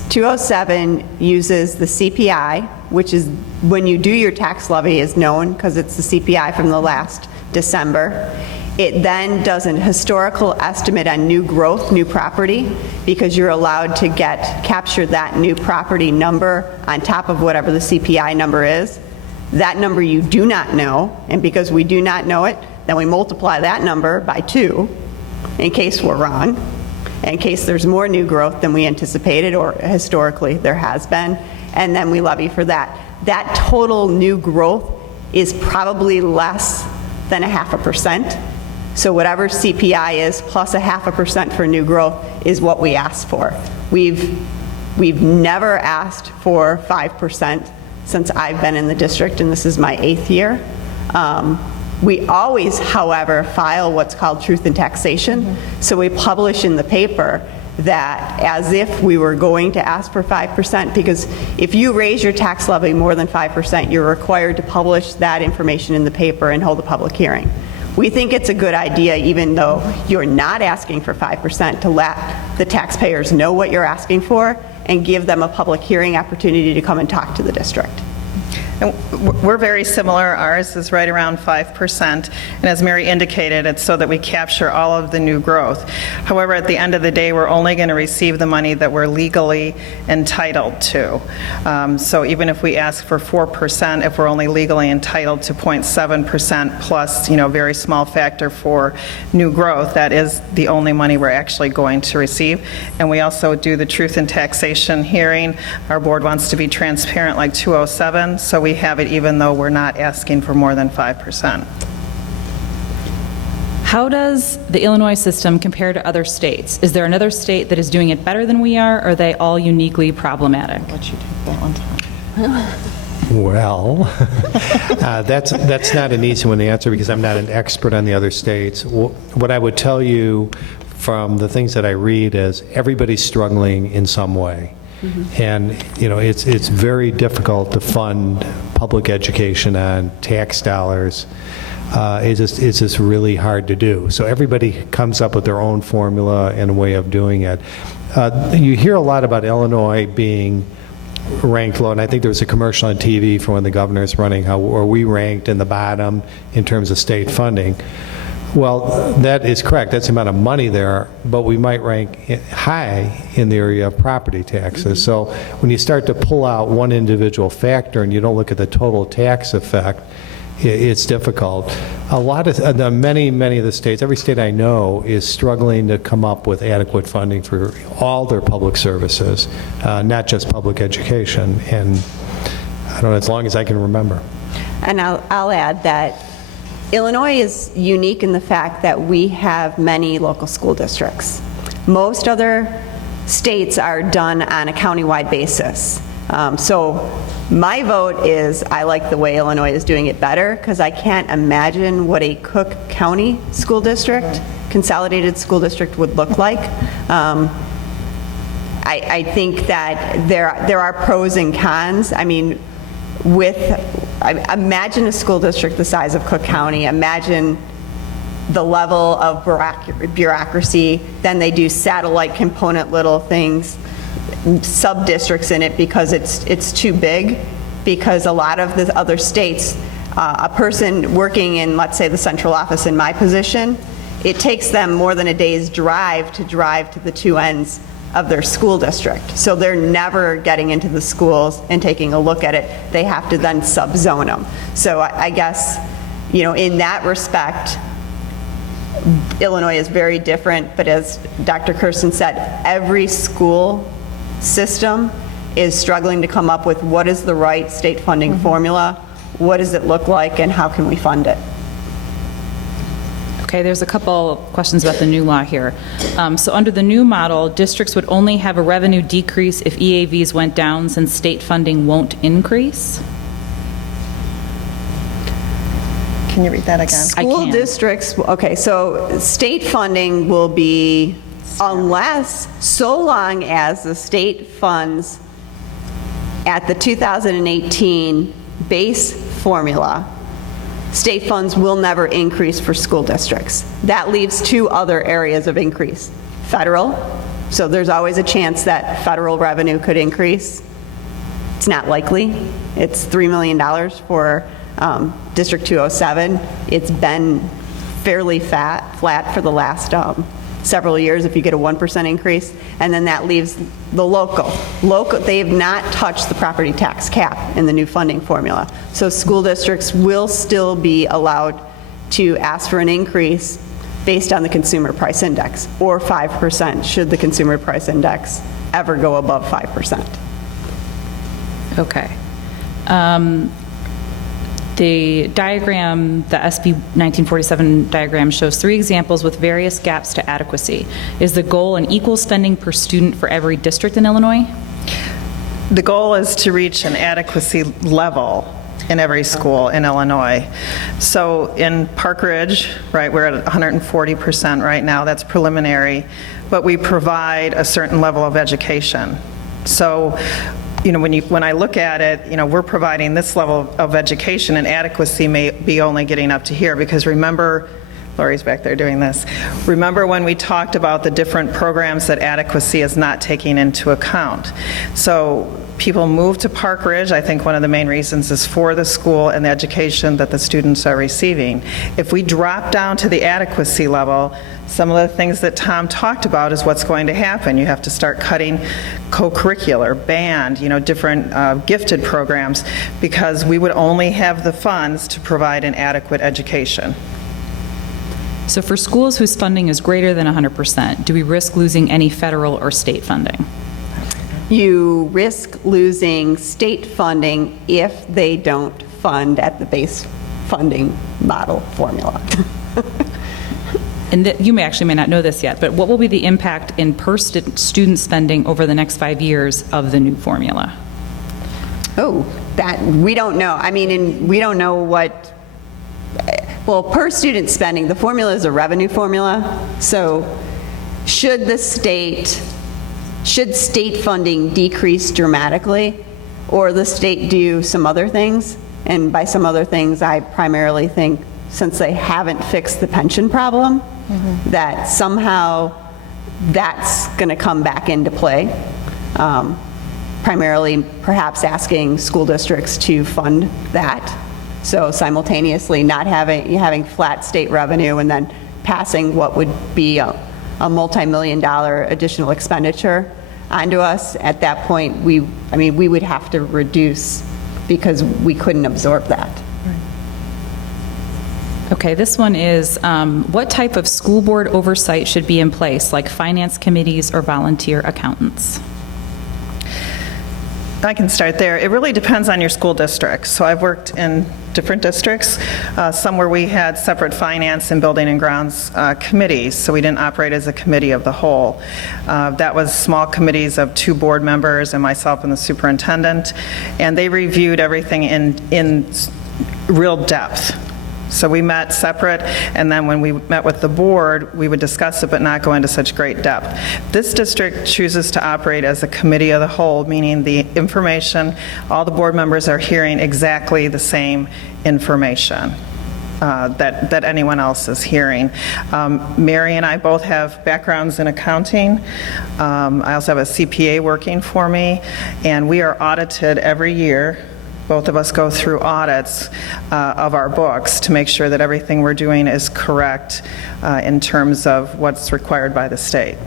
207 uses the CPI, which is when you do your tax levy is known because it's the CPI from the last December. It then does an historical estimate on new growth, new property, because you're allowed to capture that new property number on top of whatever the CPI number is. That number you do not know, and because we do not know it, then we multiply that number by 2 in case we're wrong, in case there's more new growth than we anticipated or historically there has been, and then we levy for that. That total new growth is probably less than 0.5%. So whatever CPI is plus 0.5% for new growth is what we ask for. We've never asked for 5% since I've been in the district, and this is my 8th year. We always, however, file what's called truth in taxation. So we publish in the paper that as if we were going to ask for 5%, because if you raise your tax levy more than 5%, you're required to publish that information in the paper and hold a public hearing. We think it's a good idea, even though you're not asking for 5%, to let the taxpayers know what you're asking for and give them a public hearing opportunity to come and talk to the district. And we're very similar. Ours is right around 5%. And as Mary indicated, it's so that we capture all of the new growth. However, at the end of the day, we're only going to receive the money that we're legally entitled to. So even if we ask for 4%, if we're only legally entitled to 0.7% plus, a very small factor for new growth, that is the only money we're actually going to receive. And we also do the truth in taxation hearing. Our board wants to be transparent like 207, so we have it even though we're not asking for more than 5%. How does the Illinois system compare to other states? Is there another state that is doing it better than we are, or are they all uniquely problematic? Let you take that one, Tom. Well, that's not an easy one to answer because I'm not an expert on the other states. What I would tell you from the things that I read is everybody's struggling in some way. And, it's very difficult to fund public education on tax dollars. It's just really hard to do. So everybody comes up with their own formula and way of doing it. You hear a lot about Illinois being ranked low, and I think there was a commercial on TV for when the governor's running, how are we ranked in the bottom in terms of state funding. Well, that is correct. That's the amount of money there, but we might rank high in the area of property taxes. So when you start to pull out one individual factor and you don't look at the total tax effect, it's difficult. A lot of many of the states, every state I know, is struggling to come up with adequate funding for all their public services, not just public education. And I don't know, as long as I can remember. And I'll add that Illinois is unique in the fact that we have many local school districts. Most other states are done on a countywide basis. So my vote is I like the way Illinois is doing it better because I can't imagine what a Cook County school district, consolidated school district would look like. I think that there are pros and cons. I mean, imagine a school district the size of Cook County. Imagine the level of bureaucracy. Then they do satellite component little things, sub-districts in it because it's too big. Because a lot of the other states, a person working in, let's say, the central office in my position, it takes them more than a day's drive to the two ends of their school district. So they're never getting into the schools and taking a look at it. They have to then sub-zone them. So I guess, in that respect, Illinois is very different, but as Dr. Kirsten said, every school system is struggling to come up with what is the right state funding formula, what does it look like, and how can we fund it? Okay, there's a couple questions about the new law here. So under the new model, districts would only have a revenue decrease if EAVs went down since state funding won't increase? Can you read that again? I School can. districts, okay, so state funding will be so long as the state funds at the 2018 base formula, state funds will never increase for school districts. That leaves two other areas of increase. Federal, so there's always a chance that federal revenue could increase. It's not likely. It's $3 million for District 207. It's been fairly flat for the last several years if you get a 1% increase, and then that leaves the local. They have not touched the property tax cap in the new funding formula. So school districts will still be allowed to ask for an increase based on the consumer price index, or 5% should the consumer price index ever go above 5%. Okay. The diagram, the SB 1947 diagram shows 3 examples with various gaps to adequacy. Is the goal an equal spending per student for every district in Illinois? The goal is to reach an adequacy level in every school in Illinois. So in Park Ridge, right, we're at 140% right now, that's preliminary, but we provide a certain level of education. So, you know, when I look at it, you know, we're providing this level of education, and adequacy may be only getting up to here, because remember, Lori's back there doing this. Remember when we talked about the different programs that adequacy is not taking into account? So people move to Park Ridge. I think one of the main reasons is for the school and the education that the students are receiving. If we drop down to the adequacy level, some of the things that Tom talked about is what's going to happen. You have to start cutting co-curricular, band, you know, different gifted programs, because we would only have the funds to provide an adequate education. So for schools whose funding is greater than 100%, do we risk losing any federal or state funding? You risk losing state funding if they don't fund at the base funding model formula. And you may not know this yet, but what will be the impact in per student spending over the next 5 years of the new formula? Oh, that, we don't know. I mean, we don't know what, well, per student spending, the formula is a revenue formula. So should state funding decrease dramatically, or the state do some other things? And by some other things, I primarily think, since they haven't fixed the pension problem, that somehow that's going to come back into play. Primarily, perhaps asking school districts to fund that. So simultaneously not having flat state revenue and then passing what would be a multi-million-dollar additional expenditure onto us. At that point, we would have to reduce because we couldn't absorb that. Okay, this one is, what type of school board oversight should be in place, like finance committees or volunteer accountants? I can start there. It really depends on your school district. So I've worked in different districts, some where we had separate finance and building and grounds committees, so we didn't operate as a committee of the whole. That was small committees of 2 board members and myself and the superintendent, and they reviewed everything in real depth. So we met separate, and then when we met with the board, we would discuss it but not go into such great depth. This district chooses to operate as a committee of the whole, meaning the information, all the board members are hearing exactly the same information that anyone else is hearing. Mary and I both have backgrounds in accounting. I also have a CPA working for me, and we are audited every year. Both of us go through audits of our books to make sure that everything we're doing is correct in terms of what's required by the state.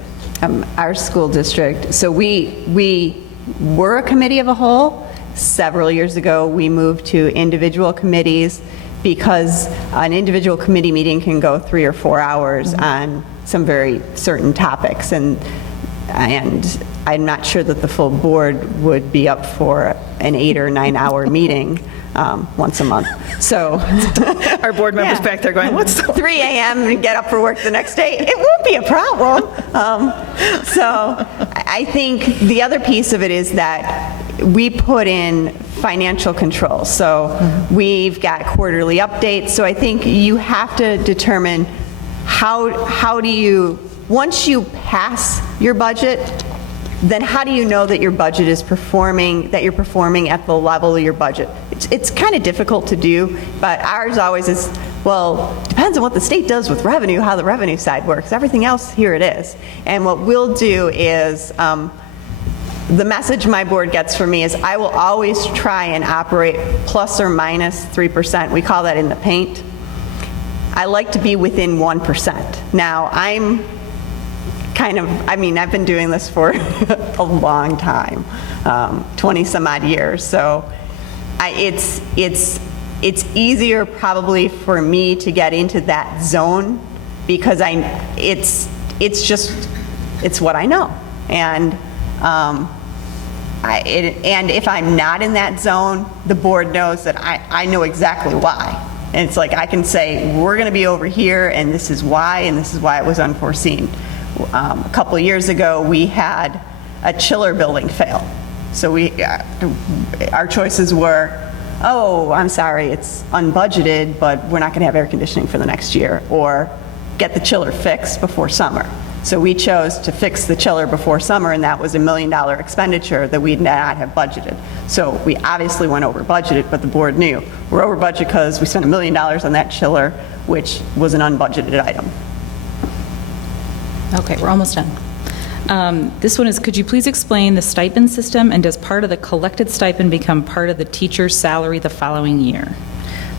Our school district, so we were a committee of a whole. Several years ago, we moved to individual committees because an individual committee meeting can go 3 or 4 hours on some very certain topics, and I'm not sure that the full board would be up for an 8 or 9 hour meeting once a month. So our board members back there going, what's 3 a.m. and get up for work the next day? It won't be a problem. So I think the other piece of it is that we put in financial controls. So we've got quarterly updates. So I think you have to determine how do you, once you pass your budget, then how do you know that your budget is performing, that you're performing at the level of your budget? It's kind of difficult to do, but ours always is, well, depends on what the state does with revenue, how the revenue side works. Everything else, here it is. And what we'll do is, the message my board gets from me is I will always try and operate plus or minus 3%. We call that in the paint. I like to be within 1%. Now, I'm kind of, I mean, I've been doing this for a long time, 20 some odd years. So it's easier probably for me to get into that zone because it's what I know. And and if I'm not in that zone, the board knows that I know exactly why. And it's like I can say, we're going to be over here, and this is why it was unforeseen. A couple of years ago, we had a chiller building fail. So our choices were, oh, I'm sorry, it's unbudgeted, but we're not going to have air conditioning for the next year, or get the chiller fixed before summer. So we chose to fix the chiller before summer, and that was $1 million expenditure that we did not have budgeted. So we obviously went over budgeted, but the board knew we're over budget because we spent $1 million on that chiller, which was an unbudgeted item. Okay, we're almost done. This one is, could you please explain the stipend system, and does part of the collected stipend become part of the teacher's salary the following year?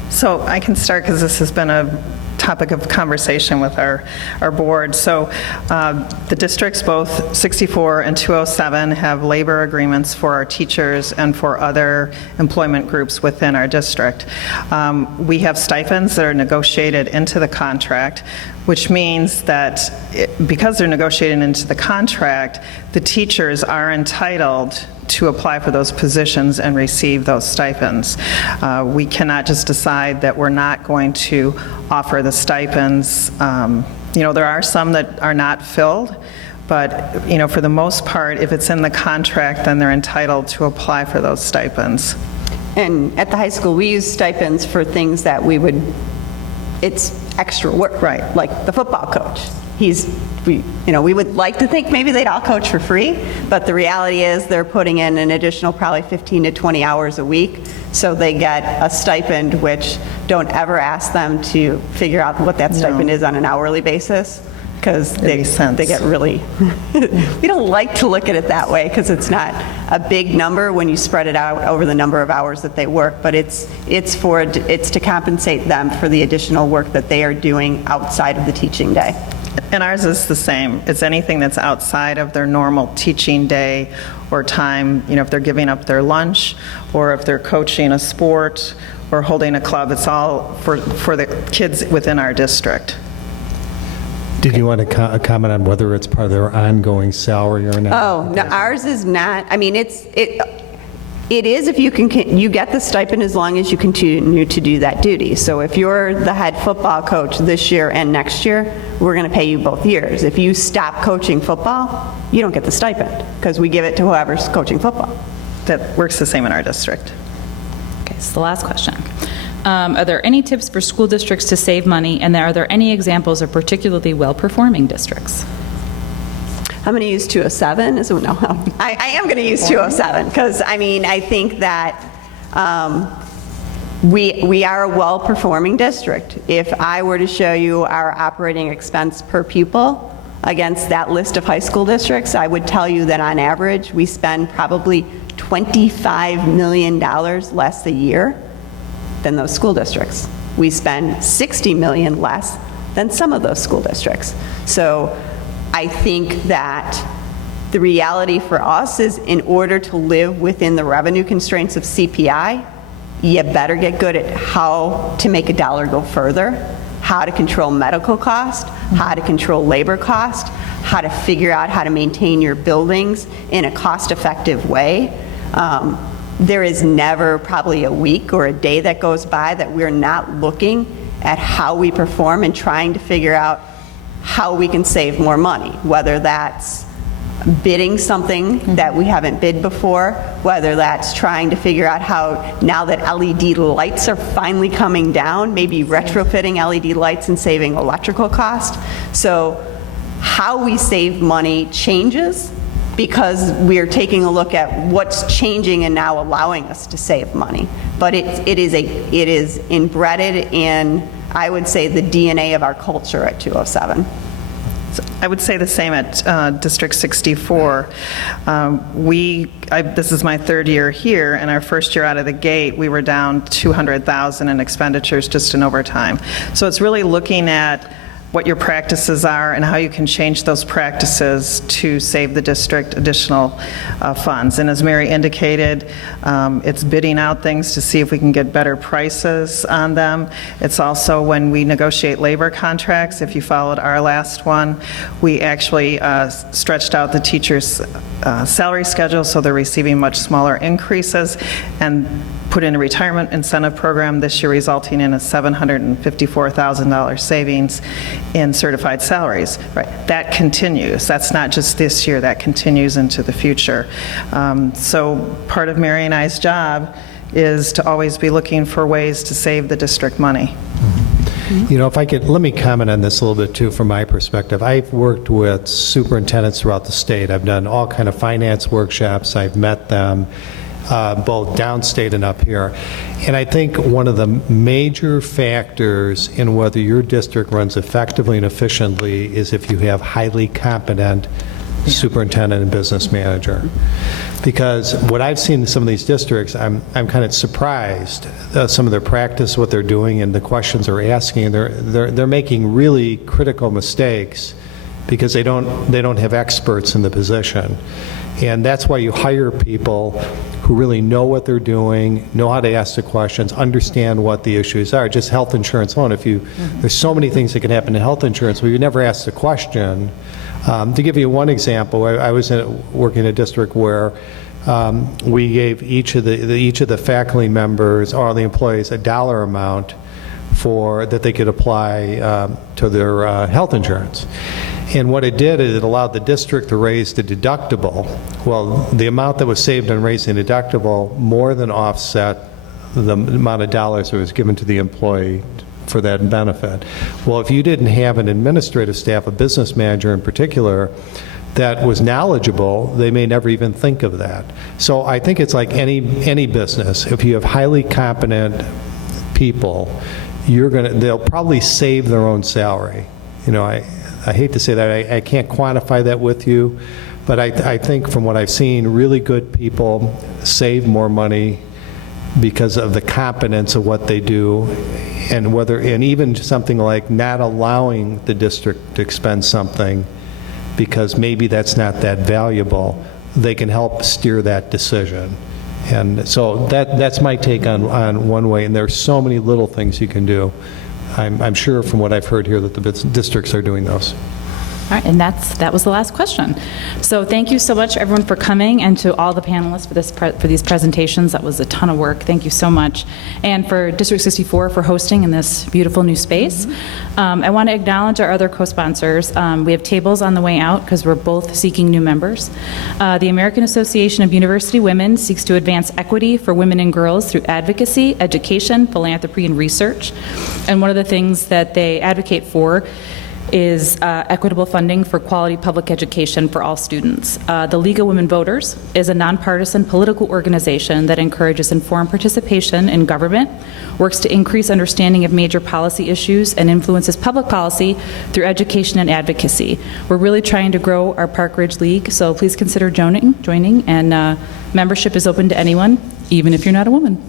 So I can start because this has been a topic of conversation with our board. So the districts, both 64 and 207, have labor agreements for our teachers and for other employment groups within our district. We have stipends that are negotiated into the contract, which means that because they're negotiated into the contract, the teachers are entitled to apply for those positions and receive those stipends. We cannot just decide that we're not going to offer the stipends. There are some that are not filled, but for the most part, if it's in the contract, then they're entitled to apply for those stipends. And at the high school, we use stipends for things that it's extra work. Right. Like the football coach. We would like to think maybe they'd all coach for free, but the reality is they're putting in an additional probably 15 to 20 hours a week, so they get a stipend, which don't ever ask them to figure out what that stipend is on an hourly basis, because they get really, we don't like to look at it that way because it's not a big number when you spread it out over the number of hours that they work, but it's to compensate them for the additional work that they are doing outside of the teaching day. And ours is the same. It's anything that's outside of their normal teaching day or time, if they're giving up their lunch, or if they're coaching a sport or holding a club, it's all for the kids within our district. Did you want to comment on whether it's part of their ongoing salary or not? Oh, no, ours is not. I mean, it is if you get the stipend as long as you continue to do that duty. So if you're the head football coach this year and next year, we're going to pay you both years. If you stop coaching football, you don't get the stipend because we give it to whoever's coaching football. That works the same in our district. Okay, so the last question. Are there any tips for school districts to save money, and are there any examples of particularly well-performing districts? I'm going to use 207. I am going to use 207 because, I think that we are a well-performing district. If I were to show you our operating expense per pupil against that list of high school districts, I would tell you that on average, we spend probably $25 million less a year than those school districts. We spend $60 million less than some of those school districts. So I think that the reality for us is in order to live within the revenue constraints of CPI, you better get good at how to make a dollar go further, how to control medical cost, how to control labor cost, how to figure out how to maintain your buildings in a cost-effective way. There is never probably a week or a day that goes by that we're not looking at how we perform and trying to figure out how we can save more money, whether that's bidding something that we haven't bid before, whether that's trying to figure out how, now that LED lights are finally coming down, maybe retrofitting LED lights and saving electrical cost. So how we save money changes because we're taking a look at what's changing and now allowing us to save money. But it is embedded in, I would say, the DNA of our culture at 207. I would say the same at District 64. This is my third year here, and our first year out of the gate, we were down $200,000 in expenditures just in overtime. So it's really looking at what your practices are and how you can change those practices to save the district additional funds. And as Mary indicated, it's bidding out things to see if we can get better prices on them. It's also when we negotiate labor contracts. If you followed our last one, we actually stretched out the teachers' salary schedule so they're receiving much smaller increases, and put in a retirement incentive program this year, resulting in a $754,000 savings in certified salaries. Right, that continues. That's not just this year. That continues into the future. So part of Mary and I's job is to always be looking for ways to save the district money. You know, if I could, let me comment on this a little bit too from my perspective. I've worked with superintendents throughout the state. I've done all kind of finance workshops. I've met them. Both downstate and up here. And I think one of the major factors in whether your district runs effectively and efficiently is if you have highly competent superintendent and business manager. Because what I've seen in some of these districts, I'm kind of surprised some of their practice, what they're doing, and the questions they're asking. They're making really critical mistakes because they don't have experts in the position. And that's why you hire people who really know what they're doing, know how to ask the questions, understand what the issues are. Just health insurance alone, there's so many things that can happen in health insurance, but you never ask the question. To give you one example, I was working in a district where we gave each of the faculty members or the employees a dollar amount that they could apply to their health insurance. And what it did is it allowed the district to raise the deductible. Well, the amount that was saved on raising the deductible more than offset the amount of dollars that was given to the employee for that benefit. Well, if you didn't have an administrative staff, a business manager in particular, that was knowledgeable, they may never even think of that. So I think it's like any business. If you have highly competent people, they'll probably save their own salary. You know, I hate to say that, I can't quantify that with you, but I think from what I've seen, really good people save more money because of the competence of what they do, and even something like not allowing the district to expend something because maybe that's not that valuable, they can help steer that decision. And so that's my take on one way, and there's so many little things you can do. I'm sure from what I've heard here that the districts are doing those. All right, and that was the last question. So thank you so much, everyone, for coming, and to all the panelists for these presentations. That was a ton of work. Thank you so much. And for District 64 for hosting in this beautiful new space. I want to acknowledge our other co-sponsors. We have tables on the way out because we're both seeking new members. The American Association of University Women seeks to advance equity for women and girls through advocacy, education, philanthropy, and research. And one of the things that they advocate for is equitable funding for quality public education for all students. The League of Women Voters is a nonpartisan political organization that encourages informed participation in government, works to increase understanding of major policy issues, and influences public policy through education and advocacy. We're really trying to grow our Park Ridge League, so please consider joining, and membership is open to anyone, even if you're not a woman.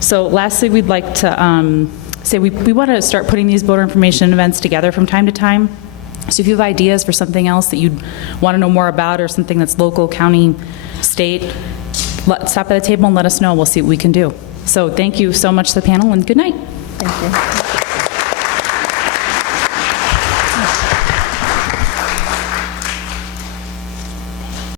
So lastly, we'd like to say we want to start putting these voter information events together from time to time. So if you have ideas for something else that you'd want to know more about, or something that's local, county, state, stop at the table and let us know. We'll see what we can do. So thank you so much to the panel, and good night. Thank you.